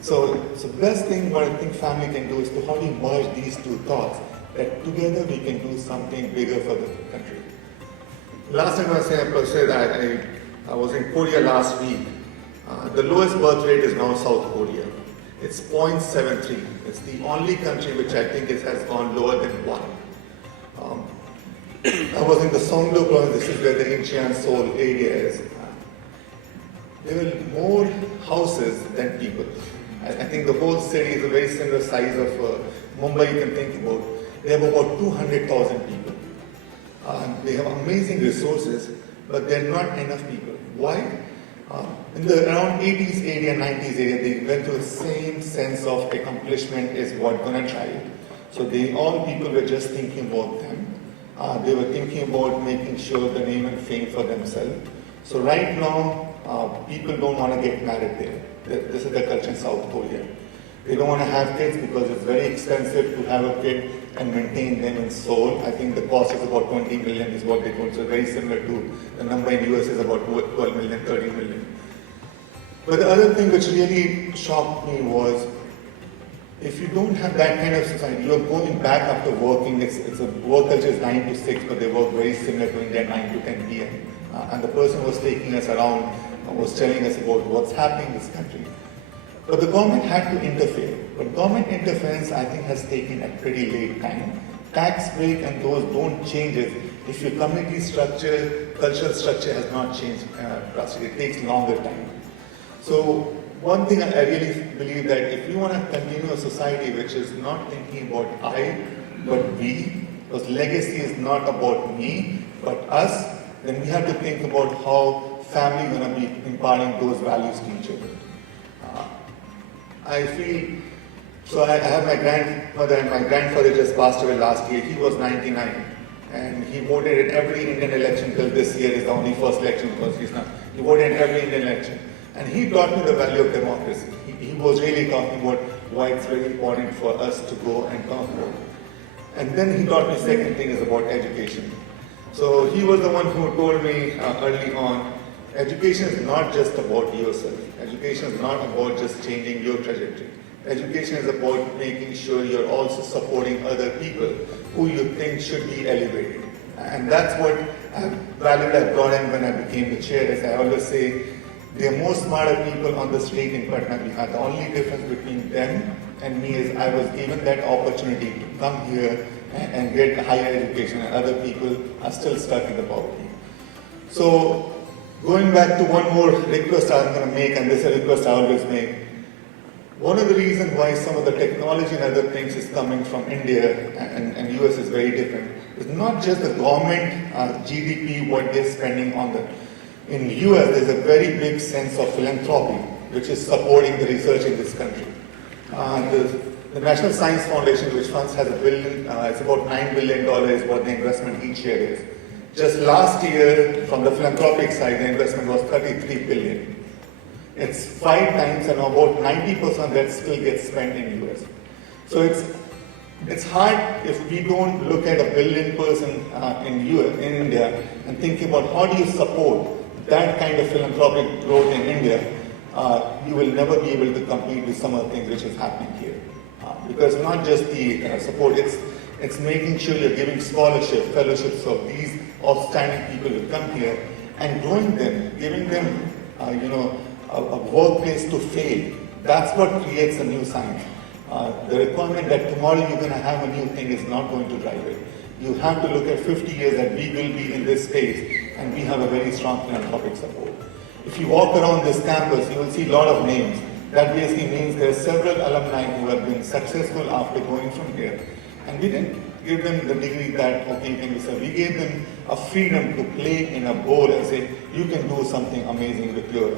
So the best thing what I think family can do is to how do you merge these two thoughts, that together we can do something bigger for the country. Last time I said that I was in Korea last week. The lowest birth rate is now South Korea. It's 0.73. It's the only country which I think has gone lower than 1. I was in the Songdo province, this is where the Incheon Seoul area is. There were more houses than people. I think the whole city is a very similar size of Mumbai, you can think about. They have about 200,000 people. They have amazing resources, but there are not enough people. Why? In the around 80s area, 90s area, they went through the same sense of accomplishment is what gonna drive. So all people were just thinking about them. They were thinking about making sure the name and fame for themselves. So right now, people don't want to get married there. This is the culture in South Korea. They don't want to have kids because it's very expensive to have a kid and maintain them in Seoul. I think the cost is about 20 million is what they told. So very similar to the number in US is about 12 million, 13 million. But the other thing which really shocked me was, if you don't have that kind of society, you're going back after working. It's a work culture is 9 to 6, but they work very similar to India, 9 to 10 p.m. And the person who was taking us around was telling us about what's happening in this country. But the government had to interfere. But government interference, I think, has taken a pretty late time. Tax break and those don't change it if your community structure, cultural structure has not changed drastically. It takes longer time. So one thing I really believe that if you want to continue a society which is not thinking about I, but we, because legacy is not about me, but us, then we have to think about how family is going to be imparting those values to each other. I feel, so I have my grandmother, and my grandfather just passed away last year. He was 99 and he voted in every Indian election till this year is the only first election because he's not. He voted in every Indian election. And he taught me the value of democracy. He was really talking about why it's very important for us to go and talk about. And then he taught me second thing is about education. So he was the one who told me early on, education is not just about yourself. Education is not about just changing your trajectory. Education is about making sure you're also supporting other people who you think should be elevated. And that's what I brought in when I became the chair. As I always say, they are more smarter people on the street in Patna, Bihar. The only difference between them and me is I was given that opportunity to come here and get higher education, and other people are still stuck in the poverty. So going back to one more request I'm going to make, and this is a request I always make. One of the reasons why some of the technology and other things is coming from India and US is very different is not just the government GDP, what they're spending on the. In US, there's a very big sense of philanthropy, which is supporting the research in this country. The National Science Foundation, which funds has $1 billion, it's about $9 billion is what the investment each year is. Just last year, from the philanthropic side, the investment was $33 billion. It's 5 times, and about 90% that still gets spent in US. So it's hard if we don't look at 1 billion person in India and think about how do you support that kind of philanthropic growth in India. You will never be able to compete with some of the things which is happening here. Because not just the support, it's making sure you're giving scholarship, fellowships of these outstanding people who come here and growing them, giving them, a workplace to fail. That's what creates a new science. The requirement that tomorrow you're going to have a new thing is not going to drive it. You have to look at 50 years that we will be in this space, and we have a very strong philanthropic support. If you walk around this campus, you will see a lot of names. That basically means there are several alumni who have been successful after going from here. And we didn't give them the degree that, okay, you can be served. We gave them a freedom to play in a bowl and say, you can do something amazing with your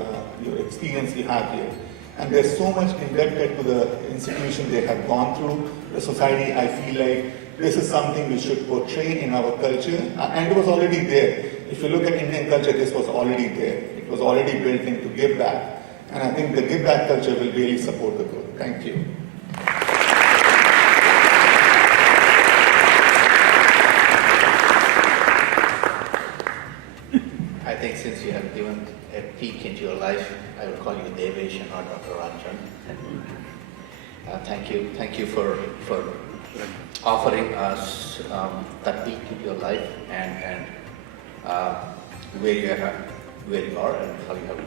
experience you have here. And there's so much indebted to the institution they have gone through, the society. I feel like this is something we should portray in our culture, and it was already there. If you look at Indian culture, this was already there. It was already built in to give back. And I think the give back culture will really support the growth. Thank you. I think since you have given a peek into your life, I will call you Devesh and not Dr. Ranjan. Thank you for offering us that peek into your life and where you are and how you have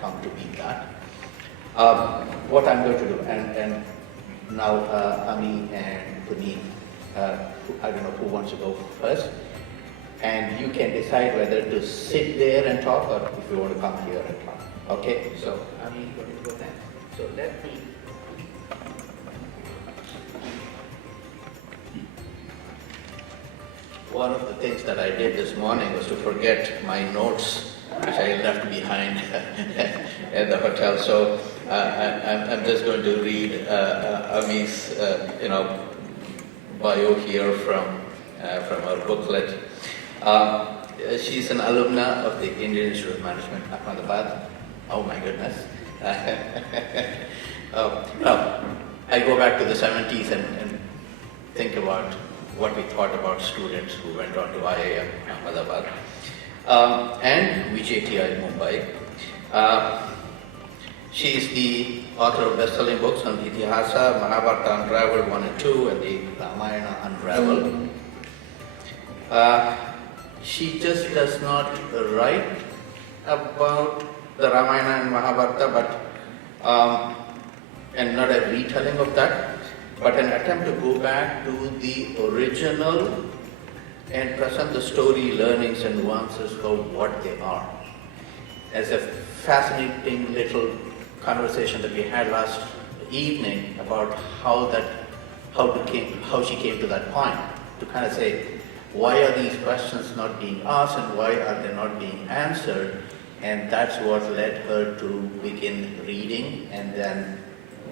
come to be that. What I'm going to do, and now Ami and Puneet, I don't know who wants to go first. And you can decide whether to sit there and talk or if you want to come here and talk. Okay? So, I'm going to go next. So, let me. One of the things that I did this morning was to forget my notes, which I left behind at the hotel. So, I'm just going to read Ami's, bio here from our booklet. She's an alumna of the Indian Institute of Management, Ahmedabad. Oh my goodness. I go back to the 70s and think about what we thought about students who went on to IIM Ahmedabad and VJTI Mumbai. She is the author of best-selling books on Itihasa, Mahabharata Unraveled 1 and 2, and the Ramayana Unraveled. She just does not write about the Ramayana and Mahabharata, but and not a retelling of that, but an attempt to go back to the original and present the story, learnings, and nuances of what they are. As a fascinating little conversation that we had last evening about how she came to that point, to kind of say, why are these questions not being asked and why are they not being answered? And that's what led her to begin reading and then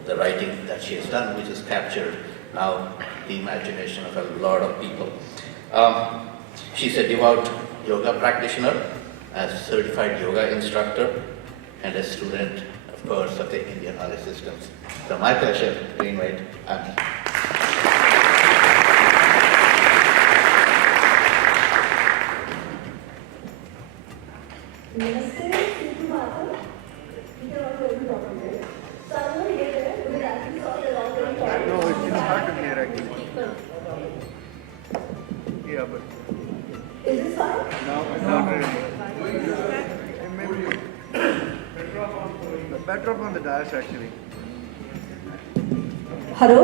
the writing that she has done, which has captured now the imagination of a lot of people. She's a devout yoga practitioner, a certified yoga instructor, and a student, of course, of the Indian Knowledge Systems. So my pleasure to invite Ami. Namaste, Sudhu. We can also do it. So I'm going to get there because I think all the long term. No, it's hard to hear actually. Yeah, but Is this fine? no, not really. Maybe better off on the dash actually. Hello?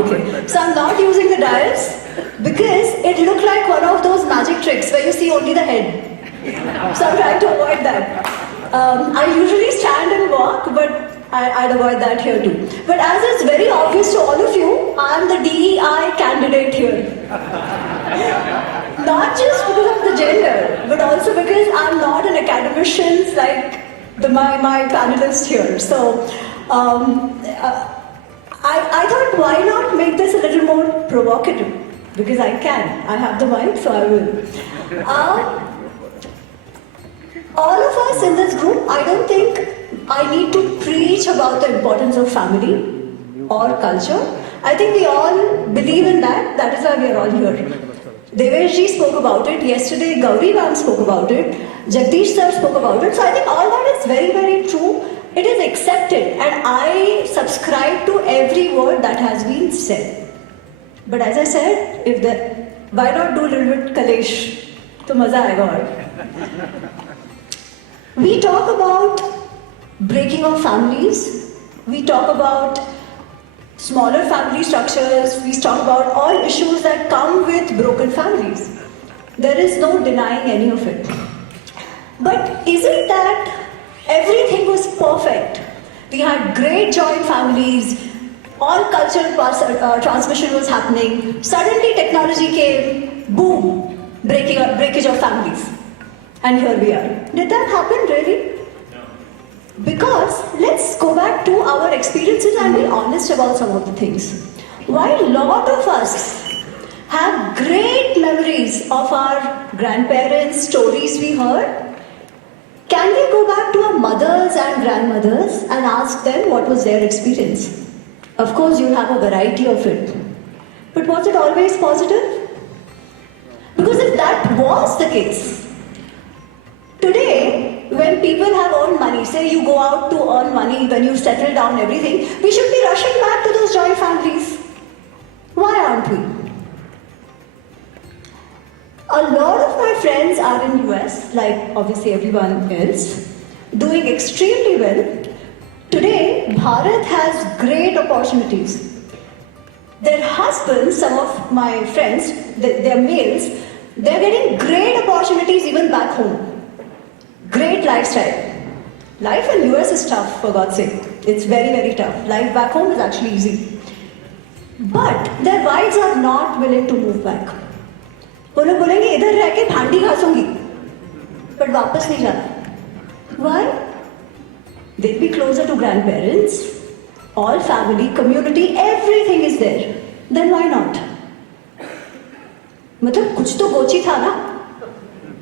Okay. So I'm not using the dials because it looked like one of those magic tricks where you see only the head. So I'm trying to avoid that. I usually stand and walk, but I'd avoid that here too. But as it's very obvious to all of you, I'm the DEI candidate here. Not just because of the gender, but also because I'm not an academician like my panelists here. So I thought, why not make this a little more provocative? Because I can. I have the mic, so I will. All of us in this group, I don't think I need to preach about the importance of family or culture. I think we all believe in that. That is why we are all here. Deveshji spoke about it. Yesterday, Gauri ma'am spoke about it. Jagdish sir spoke about it. So I think all that is very, very true. It is accepted. And I subscribe to every word that has been said. But as I said, why not do a little bit kalesh? To maza aayega aur. We talk about breaking of families. We talk about smaller family structures. We talk about all issues that come with broken families. There is no denying any of it. But is it that everything was perfect? We had great joint families, all cultural transmission was happening. Suddenly technology came, boom, breakage of families. And here we are. Did that happen really? No. Because let's go back to our experiences and be honest about some of the things. While a lot of us have great memories of our grandparents, stories we heard, can we go back to our mothers and grandmothers and ask them what was their experience? Of course, you have a variety of it. But was it always positive? Because if that was the case, today, when people have earned money, say you go out to earn money, when you settle down everything, we should be rushing back to those joint families. Why aren't we? A lot of my friends are in US, like obviously everyone else, doing extremely well. Today, Bharat has great opportunities. Their husbands, some of my friends, they're males, they're getting great opportunities even back home. Great lifestyle. Life in US is tough, for God's sake. It's very, very tough. Life back home is actually easy. But their wives are not willing to move back. वो लोग बोलेंगे इधर रह के भांडी घासूंगी, but वापस नहीं जाना. Why? They'll be closer to grandparents, all family, community, everything is there. Then why not? मतलब कुछ तो गोची था ना?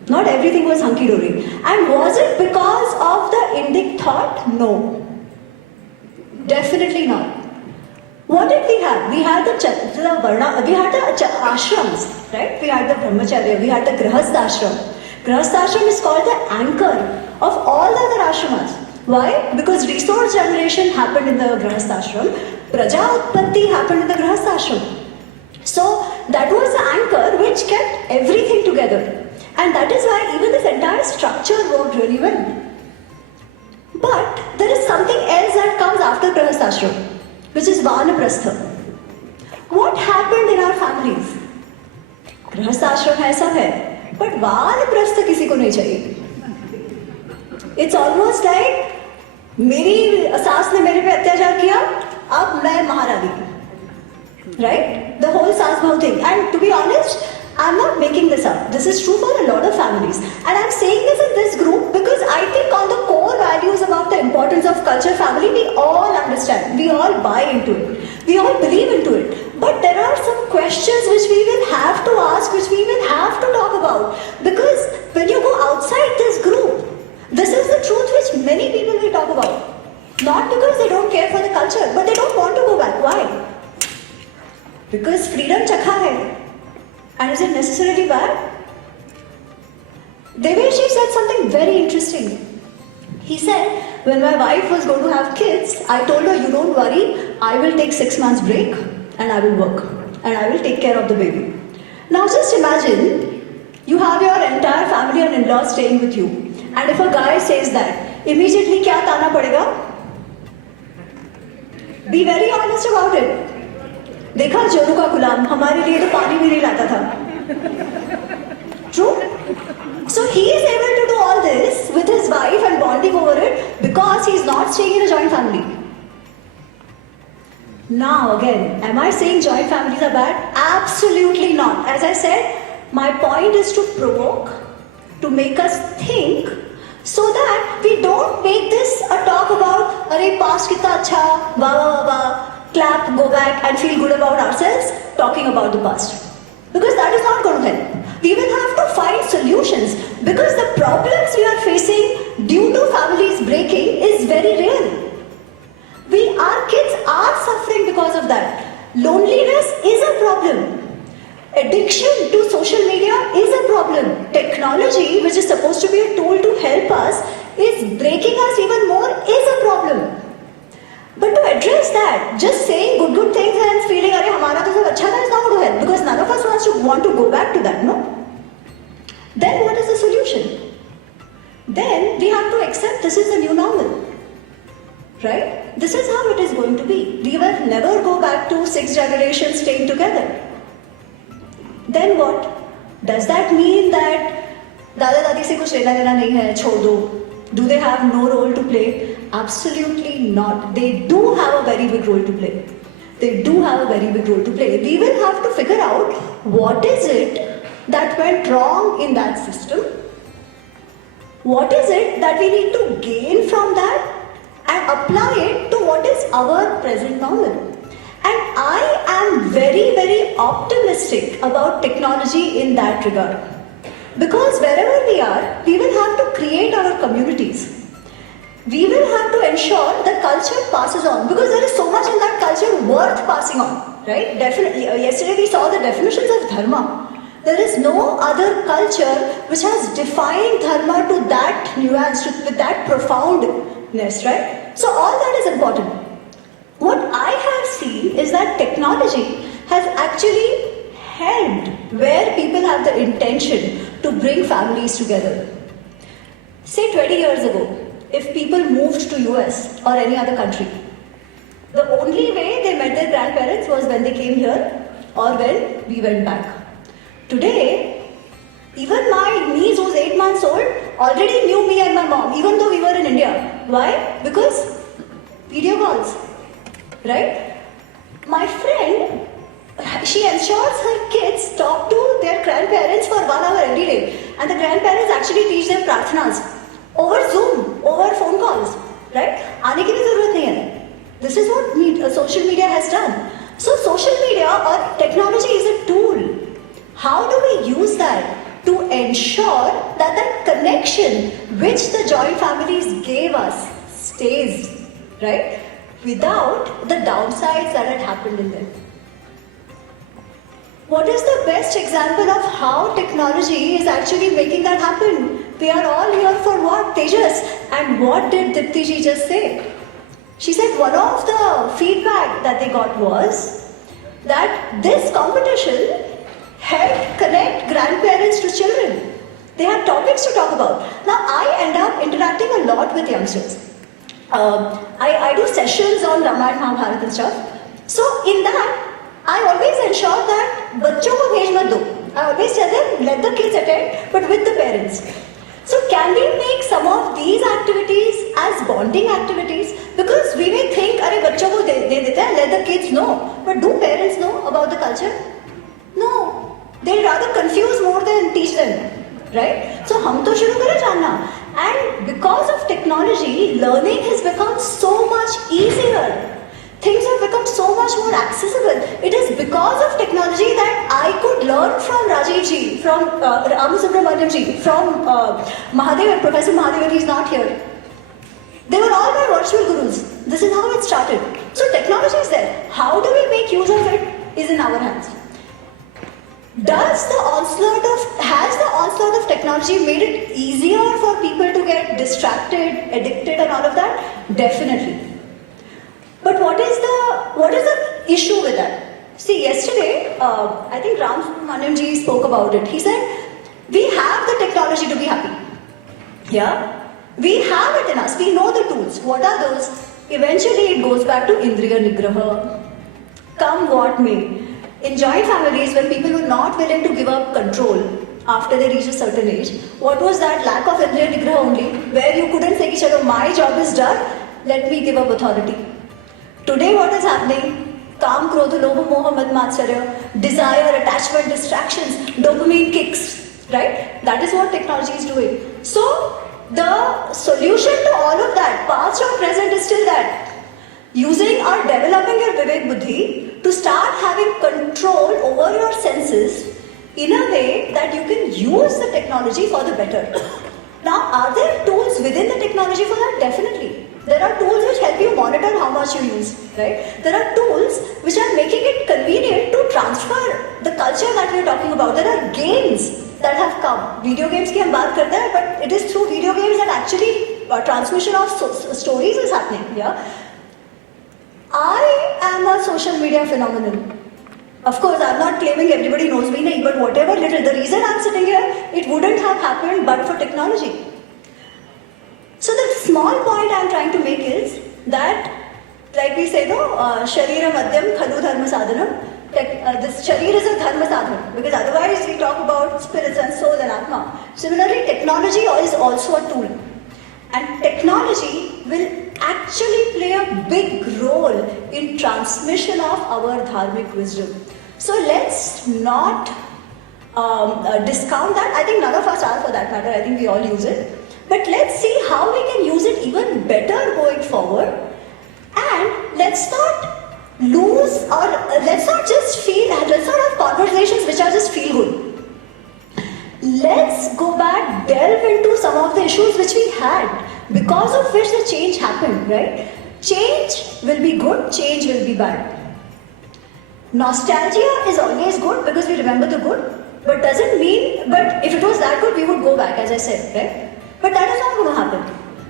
Not everything was hunky-dory. And was it because of the Indic thought? No. Definitely not. What did we have? We had the ashrams, right? We had the brahmacharya, we had the grihastha ashram. Grihastha ashram is called the anchor of all the other ashramas. Why? Because resource generation happened in the grihastha ashram, praja utpatti happened in the grihastha ashram. So that was the anchor which kept everything together. And that is why even this entire structure worked really well. But there is something else that comes after Grihasthashram, which is Vanaprastha. What happened in our families? Grihasthashram hai sab hai, but Vanaprastha kisi ko nahi chahiye. It's almost like मेरी सास ने मेरे पे अत्याचार किया, अब मैं महारानी. Right? The whole सास बहू thing. And to be honest, I'm not making this up. This is true for a lot of families. And I'm saying this in this group because I think on the core values about the importance of culture, family, we all understand. We all buy into it. We all believe into it. But there are some questions which we will have to ask, which we will have to talk about. Because when you go outside this group, this is the truth which many people will talk about. Not because they don't care for the culture, but they don't want to go back. Why? Because freedom chakha hai. And is it necessarily bad? Deveshji said something very interesting. He said, when my wife was going to have kids, I told her, you don't worry, I will take 6 months break and I will work and I will take care of the baby. Now just imagine, you have your entire family and in-laws staying with you. And if a guy says that, immediately kya tana padega? Be very honest about it. देखा जोरू का गुलाम हमारे लिए तो पानी भी नहीं लाता था. True? So he is able to do all this with his wife and bonding over it because he is not staying in a joint family. Now again, am I saying joint families are bad? Absolutely not. As I said, my point is to provoke, to make us think, so that we don't make this a talk about, "Arey past kitna acha, wah wah wah wah," clap, go back and feel good about ourselves, talking about the past. Because that is not going to help. We will have to find solutions because the problems we are facing due to families breaking is very real. Our kids are suffering because of that. Loneliness is a problem. Addiction to social media is a problem. Technology, which is supposed to be a tool to help us, is breaking us even more, is a problem. But to address that, just saying good things and feeling, "Arey, hamara to sab acha tha," is not going to help because none of us want to go back to that, no? Then what is the solution? Then we have to accept this is the new normal. Right? This is how it is going to be. We will never go back to 6 generations staying together. Then what? Does that mean that Dada Dadi se kuch lena dena nahi hai, chhod do? Do they have no role to play? Absolutely not. They do have a very big role to play. They do have a very big role to play. We will have to figure out what is it that went wrong in that system. What is it that we need to gain from that? And apply it to what is our present normal. And I am very, very optimistic about technology in that regard. Because wherever we are, we will have to create our communities. We will have to ensure the culture passes on. Because there is so much in that culture worth passing on. Right? Definitely. Yesterday we saw the definitions of dharma. There is no other culture which has defined dharma to that nuance, with that profoundness, right? So all that is important. What I have seen is that technology has actually helped where people have the intention to bring families together. Say 20 years ago, if people moved to US or any other country, the only way they met their grandparents was when they came here or when we went back. Today, even my niece who's 8 months old already knew me and my mom, even though we were in India. Why? Because video calls, right? My friend, she ensures her kids talk to their grandparents for 1 hour every day. And the grandparents actually teach them prarthanas over Zoom, over phone calls, right? Aane ki bhi zarurat nahi hai. This is what social media has done. So social media or technology is a tool. How do we use that to ensure that that connection which the joint families gave us stays, right? Without the downsides that had happened in them. What is the best example of how technology is actually making that happen? We are all here for what? Tejas. And what did Dipti ji just say? She said one of the feedback that they got was that this competition helped connect grandparents to children. They had topics to talk about. Now I end up interacting a lot with youngsters. I do sessions on Ramayana, Mahabharata and stuff. So in that, I always ensure that बच्चों को भेज मत दो. I always tell them, let the kids attend, but with the parents. So can we make some of these activities as bonding activities? Because we may think, अरे बच्चों को दे देते हैं, let the kids know. But do parents know about the culture? No. They rather confuse more than teach them, right? So हम तो शुरू करें जानना. And because of technology, learning has become so much easier. Things have become so much more accessible. It is because of technology that I could learn from Rajiv ji, from Ramu Subramaniam ji, from Mahadevan, Professor Mahadevan, he's not here. They were all my virtual gurus. This is how it started. So technology is there. How do we make use of it is in our hands. Has the onslaught of technology made it easier for people to get distracted, addicted and all of that? Definitely. But what is the issue with that? See, yesterday, I think Ram Subramaniam ji spoke about it. He said, we have the technology to be happy. Yeah? We have it in us. We know the tools. What are those? eventually it goes back to Indriya Nigraha. Come what may. In joint families, when people were not willing to give up control after they reach a certain age, what was that lack of Indriya Nigraha only, where you couldn't say, chalo, my job is done, let me give up authority. Today what is happening? Kam, krodha, lobha, moha, mad, matsarya, desire, attachment, distractions, dopamine kicks, right? That is what technology is doing. So, the solution to all of that, past or present, is still that. Using or developing your Vivek Buddhi to start having control over your senses in a way that you can use the technology for the better. Now, are there tools within the technology for that? Definitely. There are tools which help you monitor how much you use, right? There are tools which are making it convenient to transfer the culture that we are talking about. There are games that have come. Video games ki hum baat karte hain, but it is through video games that actually transmission of stories is happening. Yeah. I am a social media phenomenon. Of course, I'm not claiming everybody knows me, but whatever little, the reason I'm sitting here, it wouldn't have happened but for technology. So the small point I'm trying to make is that, like we say, no, Sharira Madhyam Khalu Dharma Sadhanam. This Sharir is a Dharma Sadhana, because otherwise we talk about spirits and soul and Atma. Similarly, technology is also a tool. And technology will actually play a big role in transmission of our dharmic wisdom. So let's not discount that. I think none of us are, for that matter. I think we all use it. But let's see how we can use it even better going forward. And let's not lose, or let's not have conversations which are just feel good. Let's go back, delve into some of the issues which we had, because of which the change happened, right? Change will be good, change will be bad. Nostalgia is always good because we remember the good, but doesn't mean, but if it was that good, we would go back, as I said, right? But that is not going to happen.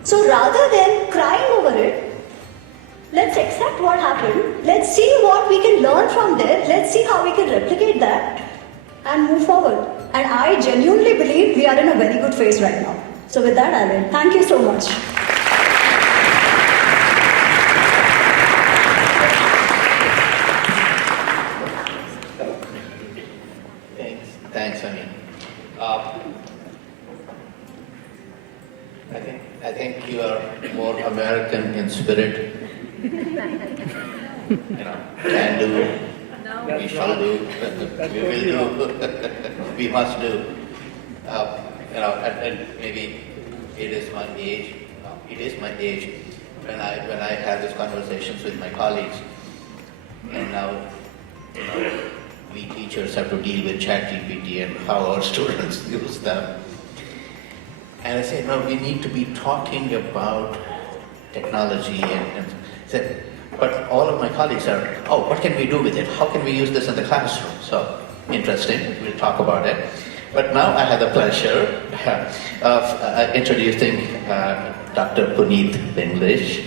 So rather than crying over it, let's accept what happened, let's see what we can learn from there, let's see how we can replicate that and move forward. And I genuinely believe we are in a very good phase right now. So with that, I'll end. Thank you so much. Thanks, Ami. I think you are more American in spirit. Can do, we shall do, we will do, we must do. And maybe it is my age. It is my age when I have these conversations with my colleagues, and now we teachers have to deal with ChatGPT and how our students use them. And I say, no, we need to be talking about technology and said, but all of my colleagues are, oh, what can we do with it? How can we use this in the classroom? So, interesting, we'll talk about it. But now I have the pleasure of introducing Dr. Puneet English.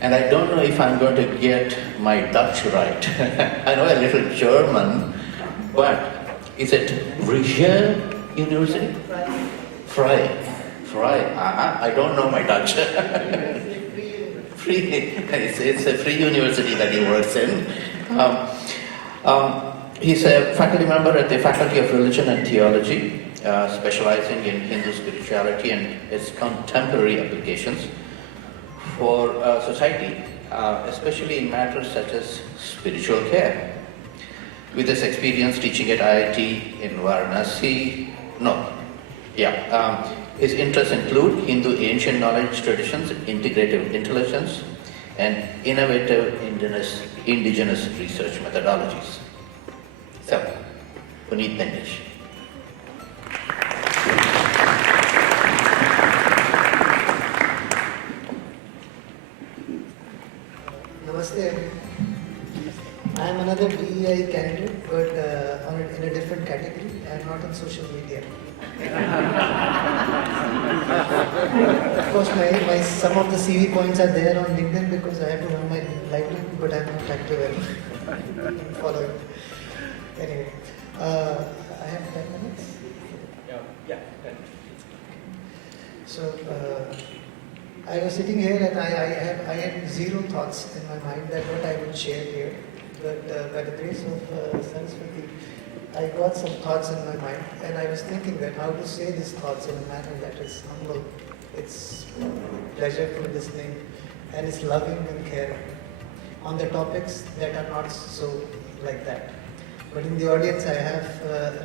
And I don't know if I'm going to get my Dutch right. I know a little German, but is it Vrije University? Frey. I don't know my Dutch. It's a free university that he works in. He's a faculty member at the Faculty of Religion and Theology, specializing in Hindu spirituality and its contemporary applications for society, especially in matters such as spiritual care. With his experience teaching at IIT in Varanasi, his interests include Hindu ancient knowledge traditions, integrative intelligence, and innovative indigenous research methodologies. So, Puneet English. Namaste. I am another DEI candidate, but in a different category. I am not on social media. Of course, some of the CV points are there on LinkedIn because I have to run my livelihood, but I am not active and following. Anyway, I have 10 minutes. Yeah, 10. So, I was sitting here and I had zero thoughts in my mind that what I would share here. But by the grace of Saraswati, I got some thoughts in my mind, and I was thinking that how to say these thoughts in a manner that is humble, it's pleasureful listening, and it's loving and caring on the topics that are not so like that. But in the audience, I have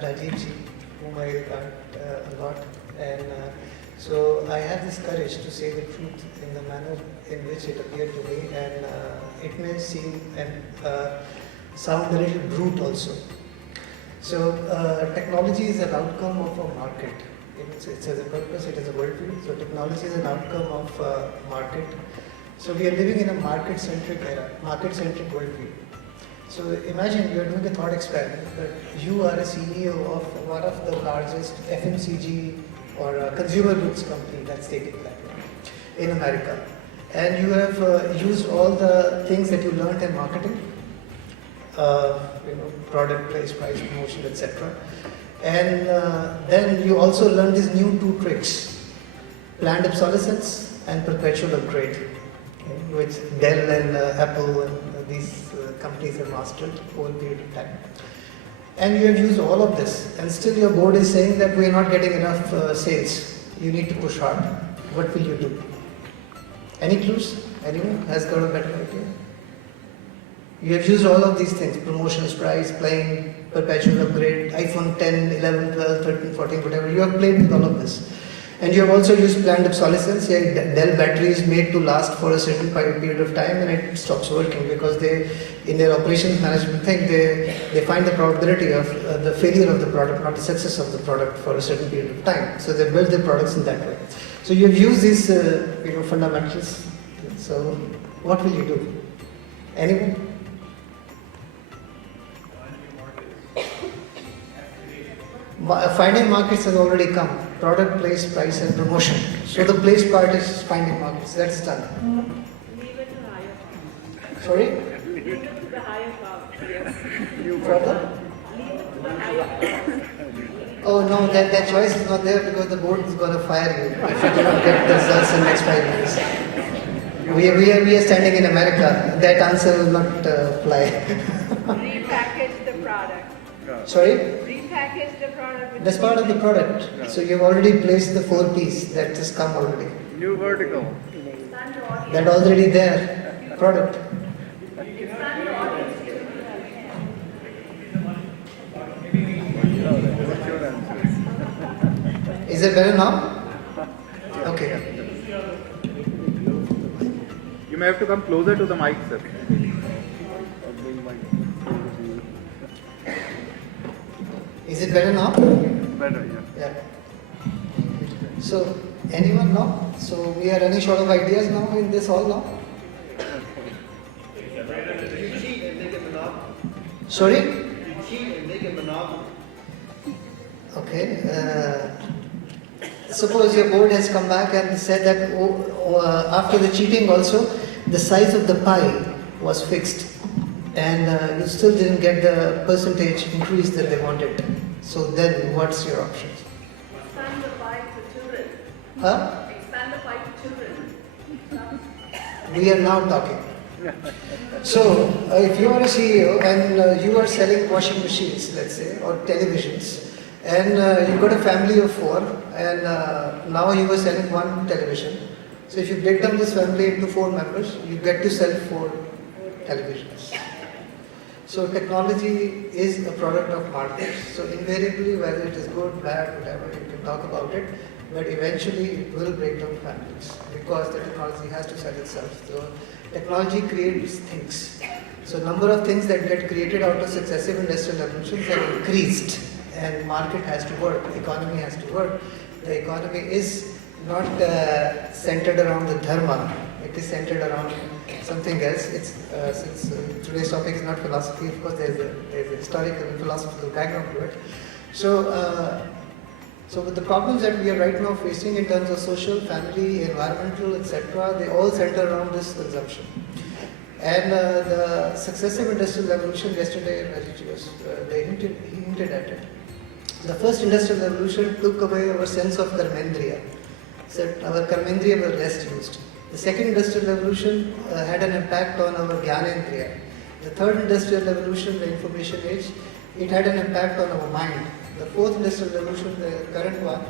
Rajiv ji, whom I regard a lot, and so I have this courage to say the truth in the manner in which it appeared to me, and it may seem and sound a little brute also. So technology is an outcome of a market. It has a purpose, it has a worldview. So technology is an outcome of market. So we are living in a market-centric era, market-centric worldview. So imagine you are doing a thought experiment that you are a CEO of one of the largest FMCG or consumer goods company, that's taking that in America. And you have used all the things that you learned in marketing, product, price, promotion, etc. And then you also learned these new two tricks, planned obsolescence and perpetual upgrade, which Dell and Apple and these companies have mastered over a period of time. And you have used all of this, and still your board is saying that we are not getting enough sales. You need to push hard. What will you do? Any clues? Anyone has got a better idea? You have used all of these things, promotions, price, playing, perpetual upgrade, iPhone 10, 11, 12, 13, 14, whatever. You have played with all of this. And you have also used planned obsolescence. Dell battery is made to last for a certain period of time and it stops working because they, in their operations management thing, they find the probability of the failure of the product, not the success of the product for a certain period of time. So they build their products in that way. So you have used these fundamentals. So what will you do? Anyone? Finding markets has already come. Product, place, price and promotion. So the place part is finding markets. That's done. Leave it to higher power. Sorry? Leave it to the higher power. Yes. Further? Leave it to the higher power. Oh no, that choice is not there because the board is going to fire you if you do not get the results in the next 5 years. We are standing in America. That answer will not fly. Repackage the product. Sorry? Repackage the product. With That's part of the product. So you've already placed the 4 piece that has come already. New vertical. Expand the audience. That already there. Product. Expand the audience. What's your answer? Is it better now? Okay. You may have to come closer to the mic, sir. Is it better now? Better, yeah. Yeah. So, anyone now? So, we are running short of ideas now in this hall now? Sorry? Okay. Suppose your board has come back and said that after the cheating also, the size of the pie was fixed and you still didn't get the percentage increase that they wanted. So then what's your options? Expand the pie to children. Huh? Expand the pie to children. We are now talking. So, if you are a CEO and you are selling washing machines, let's say, or televisions, and you've got a family of 4, and now you are selling 1 television. So, if you break down this family into 4 members, you get to sell 4 televisions. So, technology is a product of market. So, invariably, whether it is good, bad, whatever, you can talk about it, but eventually it will break down families because the technology has to sell itself. So, technology creates things. So number of things that get created out of successive industrial revolutions have increased and market has to work, economy has to work. The economy is not centered around the dharma, it is centered around something else. It's, since today's topic is not philosophy, of course there's a historical and philosophical background to it. So with the problems that we are right now facing in terms of social, family, environmental, etc., they all center around this consumption. And the successive industrial revolution yesterday, he hinted at it. The first industrial revolution took away our sense of karmendriya. so our karmendriya were less used. The second industrial revolution had an impact on our jnanendriya. The third industrial revolution, the information age, it had an impact on our mind. The fourth industrial revolution, the current one,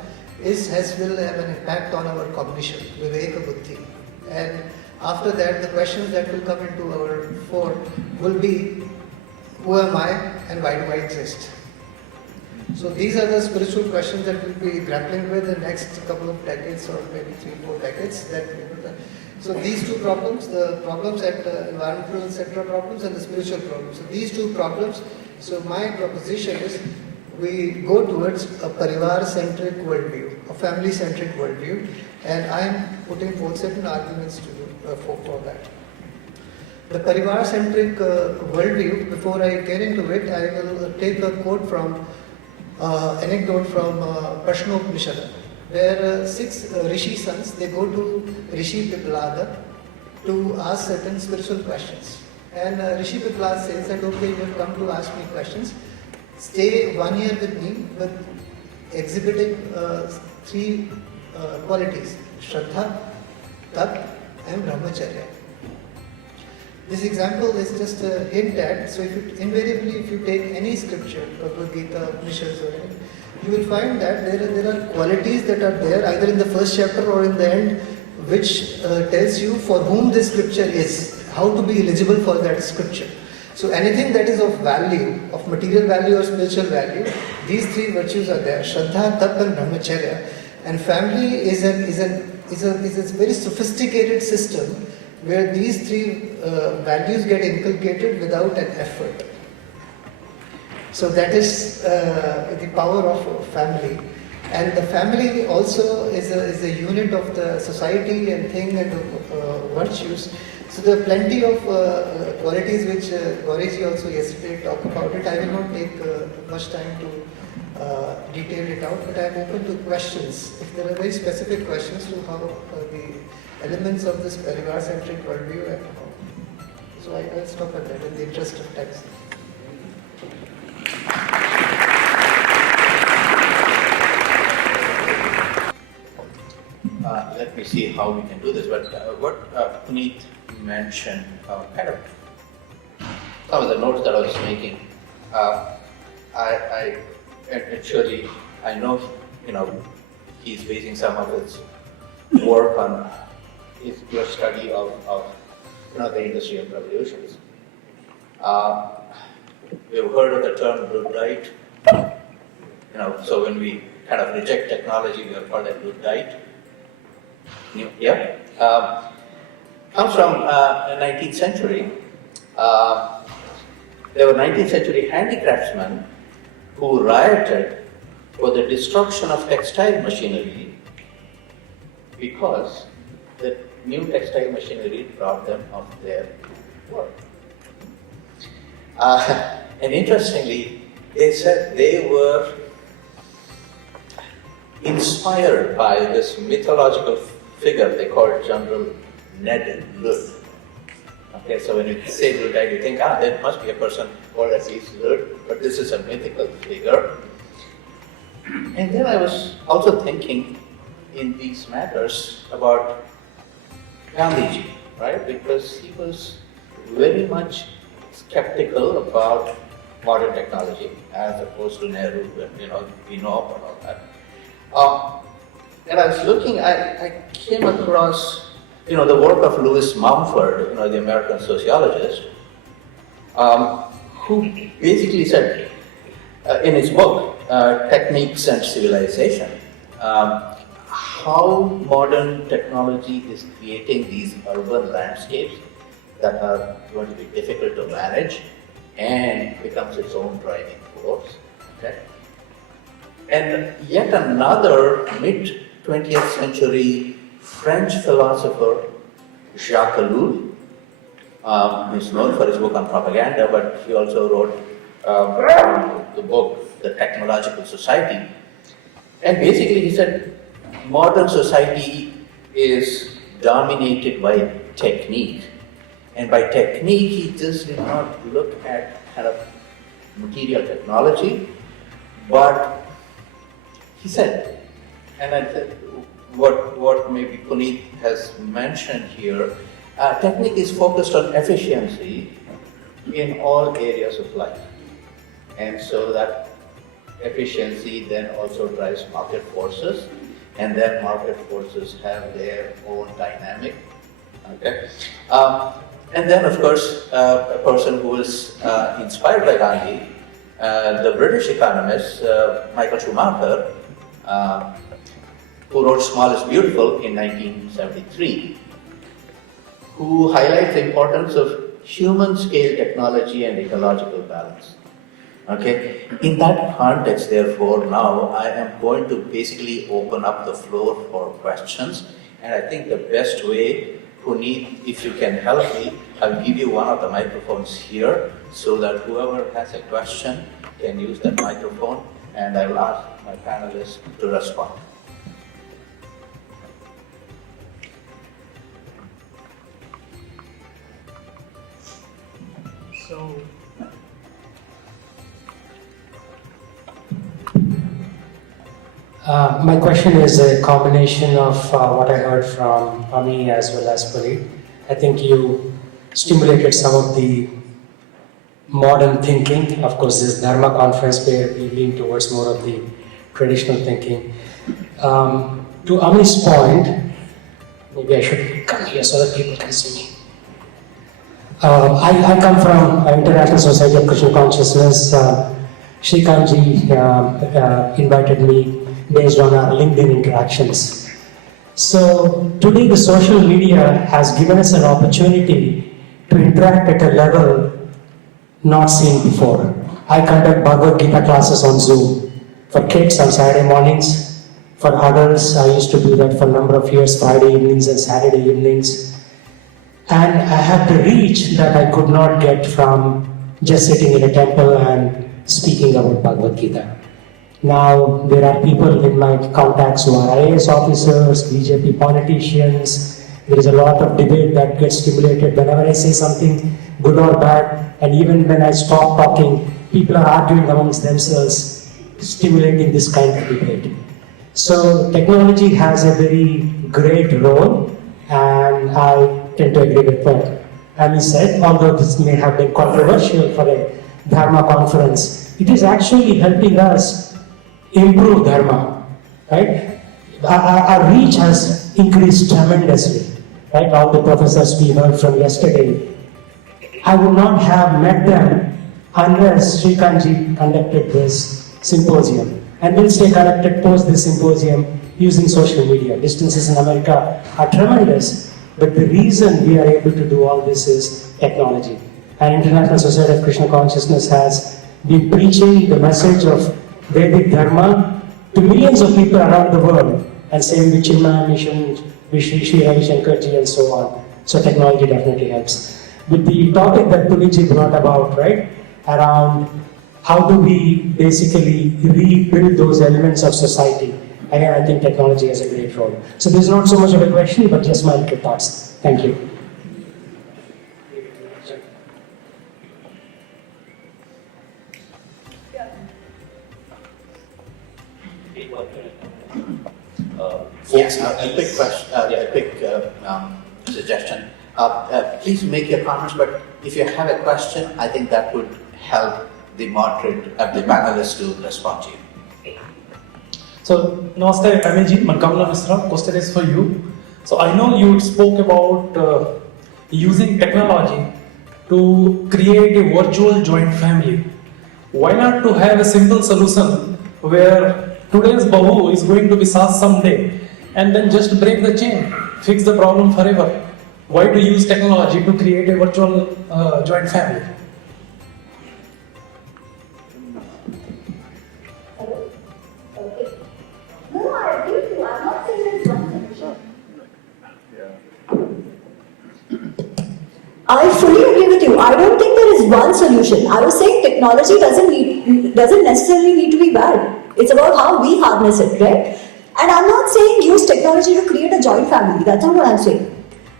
will have an impact on our cognition, viveka buddhi. And after that, the questions that will come into our fore will be, who am I and why do I exist? So these are the spiritual questions that we'll be grappling with in the next couple of decades, or maybe 3-4 decades. So these two problems, the problems at environmental etc. problems and the spiritual problems. So these two problems, so my proposition is we go towards a parivar-centric worldview, a family-centric worldview, and I am putting forth certain arguments for that. The parivar-centric worldview, before I get into it, I will take a quote from anecdote from Prashnopanishad, where 6 Rishi sons, they go to Rishi Piplada to ask certain spiritual questions. And Rishi Piplada says that, okay, you have come to ask me questions, stay 1 year with me, but exhibiting 3 qualities, Shraddha, Tat and Brahmacharya. This example is just a hint at, so if you take any scripture, Bhagavad Gita, Upanishads or anything, you will find that there are qualities that are there either in the first chapter or in the end, which tells you for whom this scripture is, how to be eligible for that scripture. So anything that is of value, of material value or spiritual value, these 3 virtues are there, Shraddha, Tap and Brahmacharya. And family is a very sophisticated system where these 3 values get inculcated without an effort. So that is the power of family. And the family also is a unit of the society and thing and virtues. So there are plenty of qualities which Gauriji also yesterday talked about it. I will not take much time to detail it out, but I am open to questions. If there are very specific questions to how the elements of this parivar-centric worldview and how. So I will stop at that in the interest of time. Let me see how we can do this. But what Puneet mentioned, kind of some of the notes that I was making, and surely I know, he's basing some of his work on your study of the industrial revolutions. We've heard of the term Luddite. So when we kind of reject technology, we are called a Luddite. Yeah. Comes from the 19th century. There were 19th century handicraftsmen who rioted for the destruction of textile machinery because the new textile machinery robbed them of their work. And interestingly, they said they were inspired by this mythological figure they called General Ned Ludd. Okay, so when you say Luddite, you think, there must be a person called as Ludd, but this is a mythical figure. And then I was also thinking in these matters about Gandhiji, right? Because he was very much skeptical about modern technology as opposed to Nehru, and we know about all that. And I was looking, I came across, the work of Lewis Mumford, the American sociologist, who basically said in his book, Techniques and Civilization, how modern technology is creating these urban landscapes that are going to be difficult to manage and becomes its own driving force. Okay? And yet another mid-20th century French philosopher, Jacques Ellul, is known for his book on propaganda, but he also wrote the book, The Technological Society. And basically he said, modern society is dominated by technique. And by technique, he just did not look at kind of material technology, but he said, and I said, what maybe Puneet has mentioned here, technique is focused on efficiency in all areas of life. And so that efficiency then also drives market forces, and then market forces have their own dynamic. Okay. And then, of course, a person who is inspired by Gandhi, the British economist Michael Schumacher, who wrote Small is Beautiful in 1973, who highlights the importance of human-scale technology and ecological balance. Okay. In that context, therefore, now I am going to basically open up the floor for questions, and I think the best way, Puneet, if you can help me, I'll give you one of the microphones here so that whoever has a question can use that microphone, and I will ask my panelists to respond. So, my question is a combination of what I heard from Ami as well as Puneet. I think you stimulated some of the modern thinking. Of course, this Dharma conference where we lean towards more of the traditional thinking. To Ami's point, maybe I should come here so that people can see me. I come from International Society of Krishna Consciousness. Srikanji invited me based on our LinkedIn interactions. So today the social media has given us an opportunity to interact at a level not seen before. I conduct Bhagavad Gita classes on Zoom for kids on Saturday mornings. For adults, I used to do that for a number of years, Friday evenings and Saturday evenings. And I have the reach that I could not get from just sitting in a temple and speaking about Bhagavad Gita. Now, there are people in my contacts who are IAS officers, BJP politicians. There is a lot of debate that gets stimulated whenever I say something good or bad. And even when I stop talking, people are arguing amongst themselves, stimulating this kind of debate. So, technology has a very great role, and I tend to agree with what Ali said, although this may have been controversial for a Dharma conference. It is actually helping us improve Dharma, right? Our reach has increased tremendously, right? All the professors we heard from yesterday, I would not have met them unless Srikanji conducted this symposium. And we'll stay connected post this symposium using social media. Distances in America are tremendous, but the reason we are able to do all this is technology. And International Society of Krishna Consciousness has been preaching the message of Vedic Dharma to millions of people around the world, and same with Chinmaya Mission, with Sri Ravi Shankarji and so on. So technology definitely helps. With the topic that Puneetji brought about, right, around how do we basically rebuild those elements of society, again, I think technology has a great role. So this is not so much of a question, but just my little thoughts. Thank you. Yes, a quick question, a quick suggestion. Please make your comments, but if you have a question, I think that would help the moderator, the panelists to respond to you. So, Namaste, Kamilji, Mankamala Misra, question is for you. So, I know you spoke about using technology to create a virtual joint family. Why not to have a simple solution where today's Bahu is going to be Saas someday, and then just break the chain, fix the problem forever? Why to use technology to create a virtual joint family? No, I agree with you. I'm not saying there's one solution. I fully agree with you. I don't think there is one solution. I was saying technology doesn't necessarily need to be bad. It's about how we harness it, right? And I'm not saying use technology to create a joint family. That's not what I'm saying.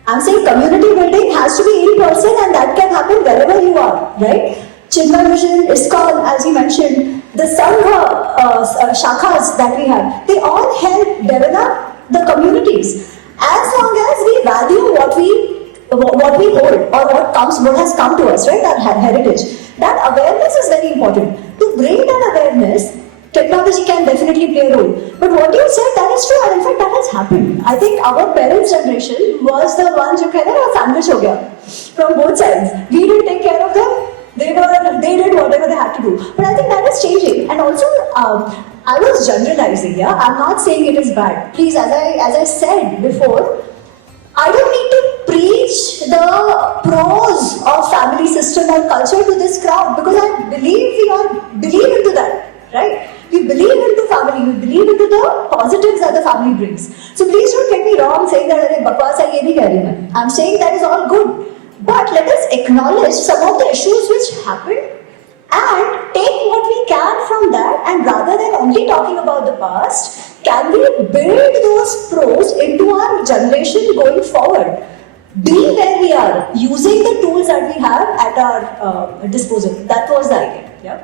I'm saying community building has to be in person, and that can happen wherever you are, right? Chinmaya Mission, ISKCON, as you mentioned, the Sangha shakhas that we have, they all help develop the communities. As long as we value what we hold or what has come to us, right? Our heritage. That awareness is very important. To bring that awareness, technology can definitely play a role. But what you said, that is true, and in fact that has happened. I think our parents' generation was the ones who kind of sandwich ho gaya from both sides. We didn't take care of them. They did whatever they had to do. But I think that is changing. And also, I was generalizing, yeah? I'm not saying it is bad. Please, as I said before, I don't need to preach the pros of family system or culture to this crowd, because I believe we all believe into that, right? We believe into family, we believe into the positives that the family brings. So please don't get me wrong saying that bakwas hai, ye nahi keh rahi main. I'm saying that is all good. But let us acknowledge some of the issues which happened and take what we can from that, and rather than only talking about the past, can we build those pros into our generation going forward? Be where we are, using the tools that we have at our disposal. That was the idea. Yeah.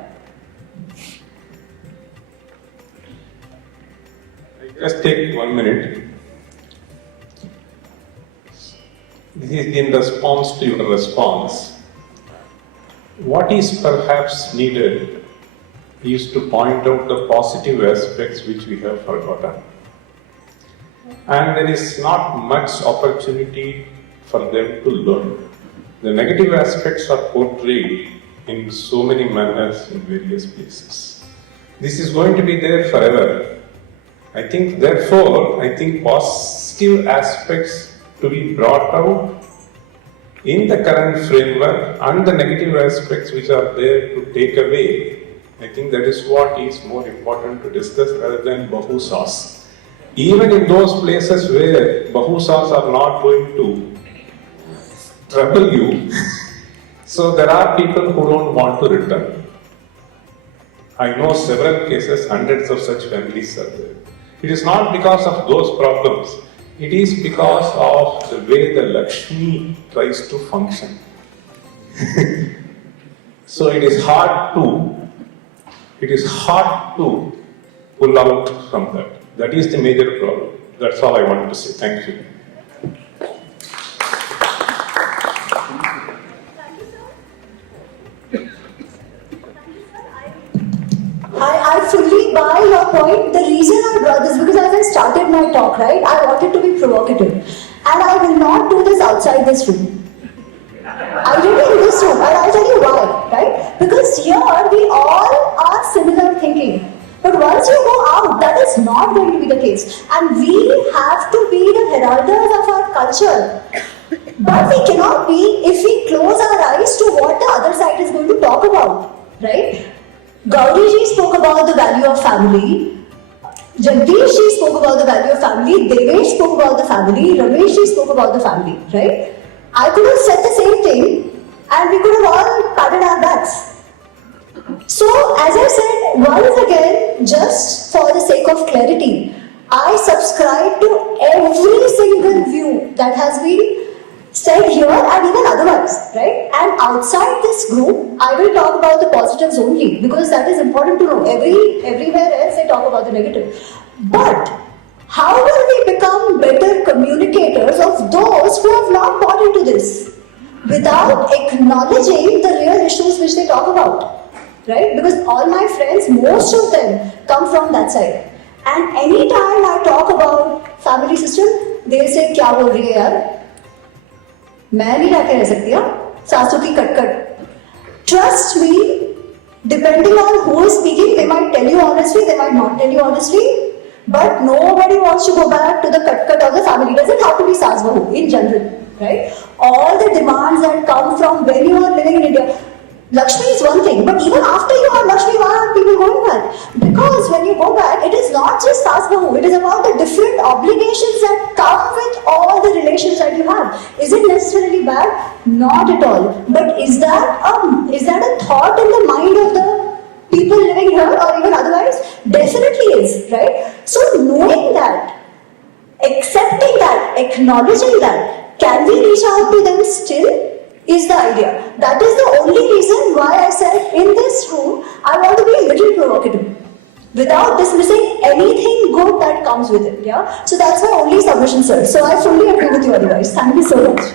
Just take 1 minute. This is in response to your response. What is perhaps needed is to point out the positive aspects which we have forgotten. And there is not much opportunity for them to learn. The negative aspects are portrayed in so many manners in various places. This is going to be there forever. I think positive aspects to be brought out in the current framework, and the negative aspects which are there to take away. I think that is what is more important to discuss rather than bahusas. Even in those places where bahusas are not going to trouble you, so there are people who don't want to return. I know several cases, hundreds of such families are there. It is not because of those problems. It is because of the way the Lakshmi tries to function. So it is hard to pull out from that. That is the major problem. That's all I wanted to say. Thank you. I fully buy your point. The reason I brought this, because as I started my talk, right, I wanted to be provocative. And I will not do this outside this room. I did it in this room, and I'll tell you why, right? Because here we all are similar thinking. But once you go out, that is not going to be the case. And we have to be the heralders of our culture. But we cannot be if we close our eyes to what the other side is going to talk about, right? Gauriji spoke about the value of family. Jagdishji spoke about the value of family. Devesh spoke about the family. Rameshji spoke about the family, right? I could have said the same thing, and we could have all patted our backs. So, as I said, once again, just for the sake of clarity, I subscribe to every single view that has been said here and even otherwise, right? And outside this group, I will talk about the positives only, because that is important to know. Everywhere else they talk about the negative. But how will we become better communicators of those who have not bought into this without acknowledging the real issues which they talk about, right? Because all my friends, most of them come from that side. And anytime I talk about family system, they'll say, "Kya bol rahi hai yaar? मैं नहीं रह सकती सासू की कटकट." Trust me, depending on who is speaking, they might tell you honestly, they might not tell you honestly, but nobody wants to go back to the cut of the family. It doesn't have to be saas bahu in general, right? All the demands that come from when you are living in India. Lakshmi is one thing, but even after you have Lakshmi, why are people going back? Because when you go back, it is not just saas bahu, it is about the different obligations that come with all the relations that you have. Is it necessarily bad? Not at all. But is that a thought in the mind of the people living here or even otherwise? Definitely is, right? So knowing that, accepting that, acknowledging that, can we reach out to them still? Is the idea. That is the only reason why I said in this room I want to be a little provocative. without dismissing anything good that comes with it. Yeah. So that's my only submission, sir. So I fully agree with you otherwise. Thank you so much.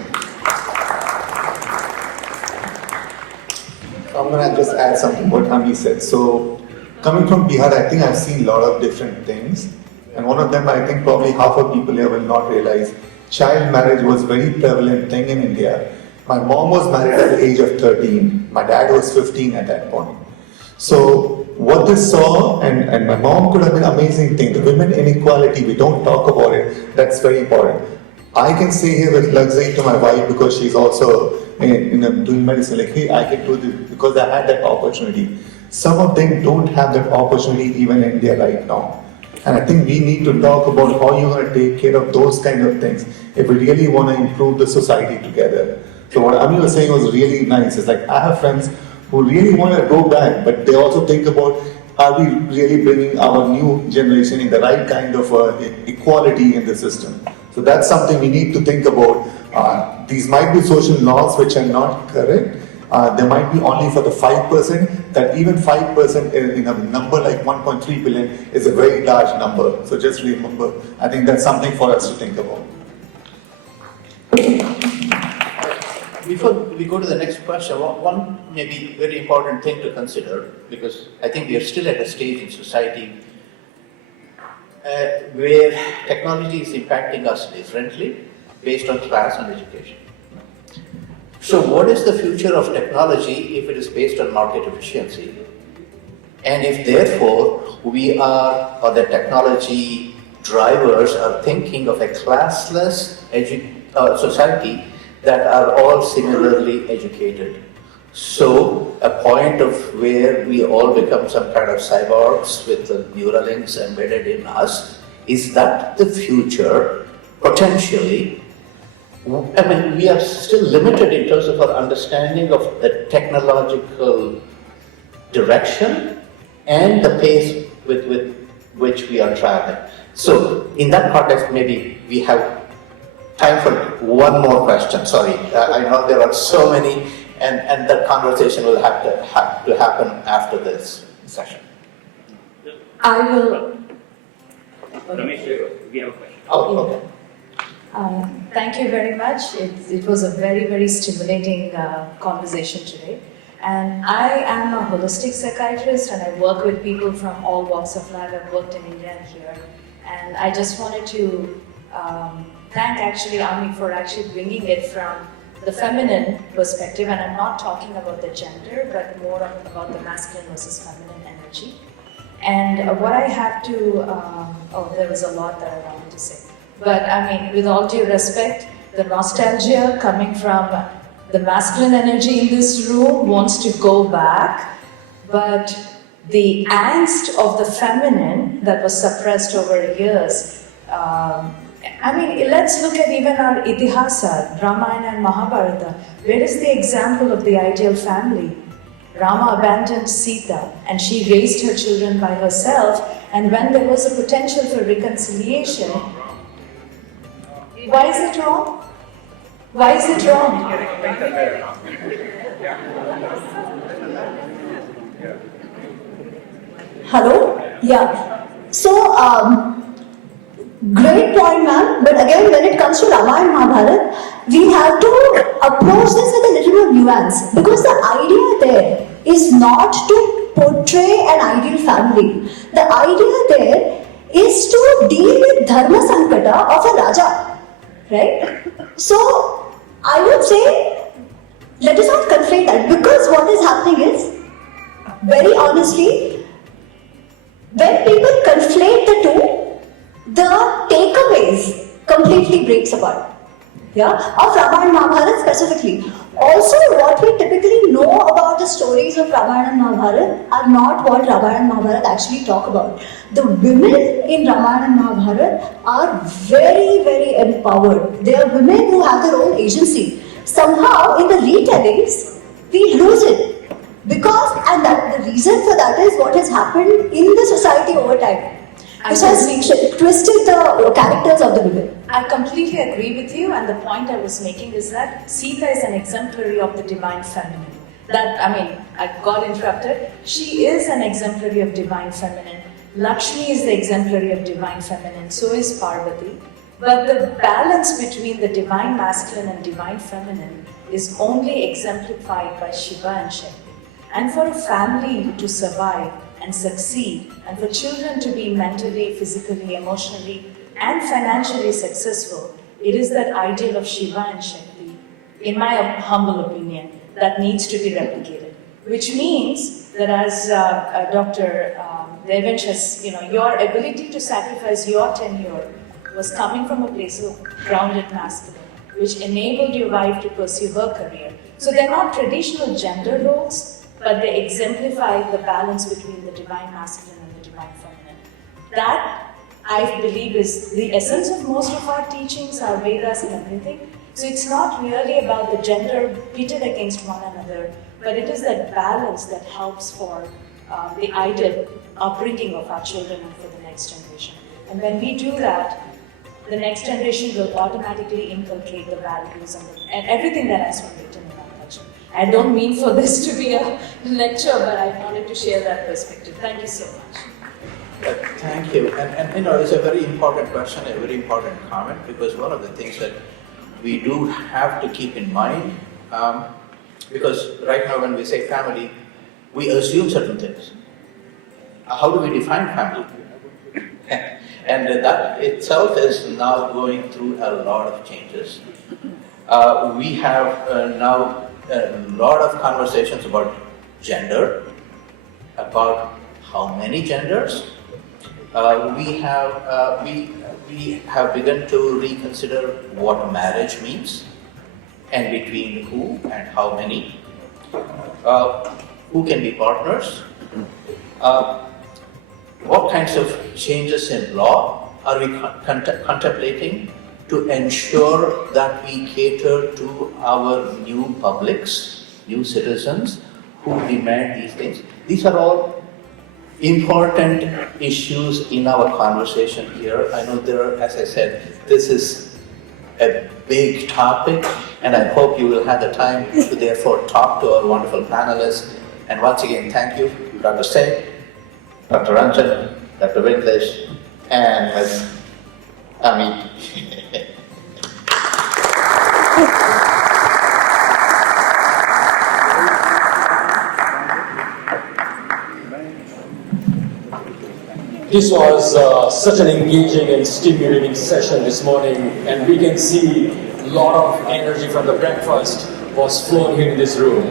I'm going to just add something what Ami said. So, coming from Bihar, I think I've seen a lot of different things. And one of them, I think probably half of people here will not realize, child marriage was a very prevalent thing in India. My mom was married at the age of 13. My dad was 15 at that point. So, what this saw, and my mom could have been an amazing thing, the women inequality, we don't talk about it, that's very important. I can say here with luxury to my wife because she's also doing medicine, like, hey, I can do this because I had that opportunity. Some of them don't have that opportunity even in India right now. And I think we need to talk about how you're going to take care of those kind of things if we really want to improve the society together. So what Ami was saying was really nice. It's like I have friends who really want to go back, but they also think about, are we really bringing our new generation in the right kind of equality in the system? So that's something we need to think about. These might be social norms which are not correct. There might be only for the 5%, that even 5% in a number like 1.3 billion is a very large number. So just remember, I think that's something for us to think about. Before we go to the next question, one maybe very important thing to consider, because I think we are still at a stage in society where technology is impacting us differently based on class and education. So what is the future of technology if it is based on market efficiency? And if therefore we are, or the technology drivers are thinking of a classless society that are all similarly educated. So a point of where we all become some kind of cyborgs with the Neuralinks embedded in us, is that the future potentially? I mean, we are still limited in terms of our understanding of the technological direction and the pace with which we are traveling. So in that context, maybe we have time for one more question. Sorry, I know there are so many, and the conversation will have to happen after this session. I will. Ramesh, we have a question. Oh, okay. Thank you very much. It was a very, very stimulating conversation today. And I am a holistic psychiatrist and I work with people from all walks of life. I've worked in India and here. And I just wanted to thank actually Ami for actually bringing it from the feminine perspective. And I'm not talking about the gender, but more about the masculine versus feminine energy. And what I have to, there was a lot that I wanted to say. But I mean, with all due respect, the nostalgia coming from the masculine energy in this room wants to go back, but the angst of the feminine that was suppressed over years, I mean, let's look at even our Itihasa, Ramayana and Mahabharata. Where is the example of the ideal family? Rama abandoned Sita and she raised her children by herself, and when there was a potential for reconciliation, why is it wrong? Why is it wrong? Hello? Yeah. So, great point, ma'am. But again, when it comes to Ramayana and Mahabharata, we have to approach this with a little more nuance. Because the idea there is not to portray an ideal family. The idea there is to deal with dharma sankata of a raja. Right? So, I would say, let us not conflate that, because what is happening is, very honestly, when people conflate the two, the takeaways completely breaks apart. Yeah, of Ramayana and Mahabharata specifically. Also, what we typically know about the stories of Ramayana and Mahabharata are not what Ramayana and Mahabharata actually talk about. The women in Ramayana and Mahabharata are very, very empowered. They are women who have their own agency. Somehow, in the retellings, we lose it. Because, and that, the reason for that is what has happened in the society over time. Which has twisted the characters of the women. I completely agree with you, and the point I was making is that Sita is an exemplary of the divine feminine. That, I mean, I got interrupted. She is an exemplary of divine feminine. Lakshmi is the exemplary of divine feminine, so is Parvati. But the balance between the divine masculine and divine feminine is only exemplified by Shiva and Shakti. And for a family to survive and succeed, and for children to be mentally, physically, emotionally, and financially successful, it is that ideal of Shiva and Shakti, in my humble opinion, that needs to be replicated. Which means that as Dr. Devansh has, your ability to sacrifice your tenure was coming from a place of grounded masculine, which enabled your wife to pursue her career. So they're not traditional gender roles, but they exemplify the balance between the divine masculine and the divine feminine. That, I believe, is the essence of most of our teachings, our Vedas and everything. So it's not really about the gender pitted against one another, but it is that balance that helps for the ideal upbringing of our children and for the next generation. And when we do that, the next generation will automatically inculcate the values and everything that has been written in our culture. I don't mean for this to be a lecture, but I wanted to share that perspective. Thank you so much. Thank you. And it's a very important question, a very important comment, because one of the things that we do have to keep in mind, because right now when we say family, we assume certain things. How do we define family? And that itself is now going through a lot of changes. We have now a lot of conversations about gender, about how many genders. We have begun to reconsider what marriage means, and between who and how many. Who can be partners? What kinds of changes in law are we contemplating to ensure that we cater to our new publics, new citizens who demand these things? These are all important issues in our conversation here. I know there are, as I said, this is a big topic, and I hope you will have the time to therefore talk to our wonderful panelists. And once again, thank you, Dr. Singh, Dr. Ranjan, Dr. Vinklesh, and Ms. Ami. This was such an engaging and stimulating session this morning, and we can see a lot of energy from the breakfast was flowing here in this room.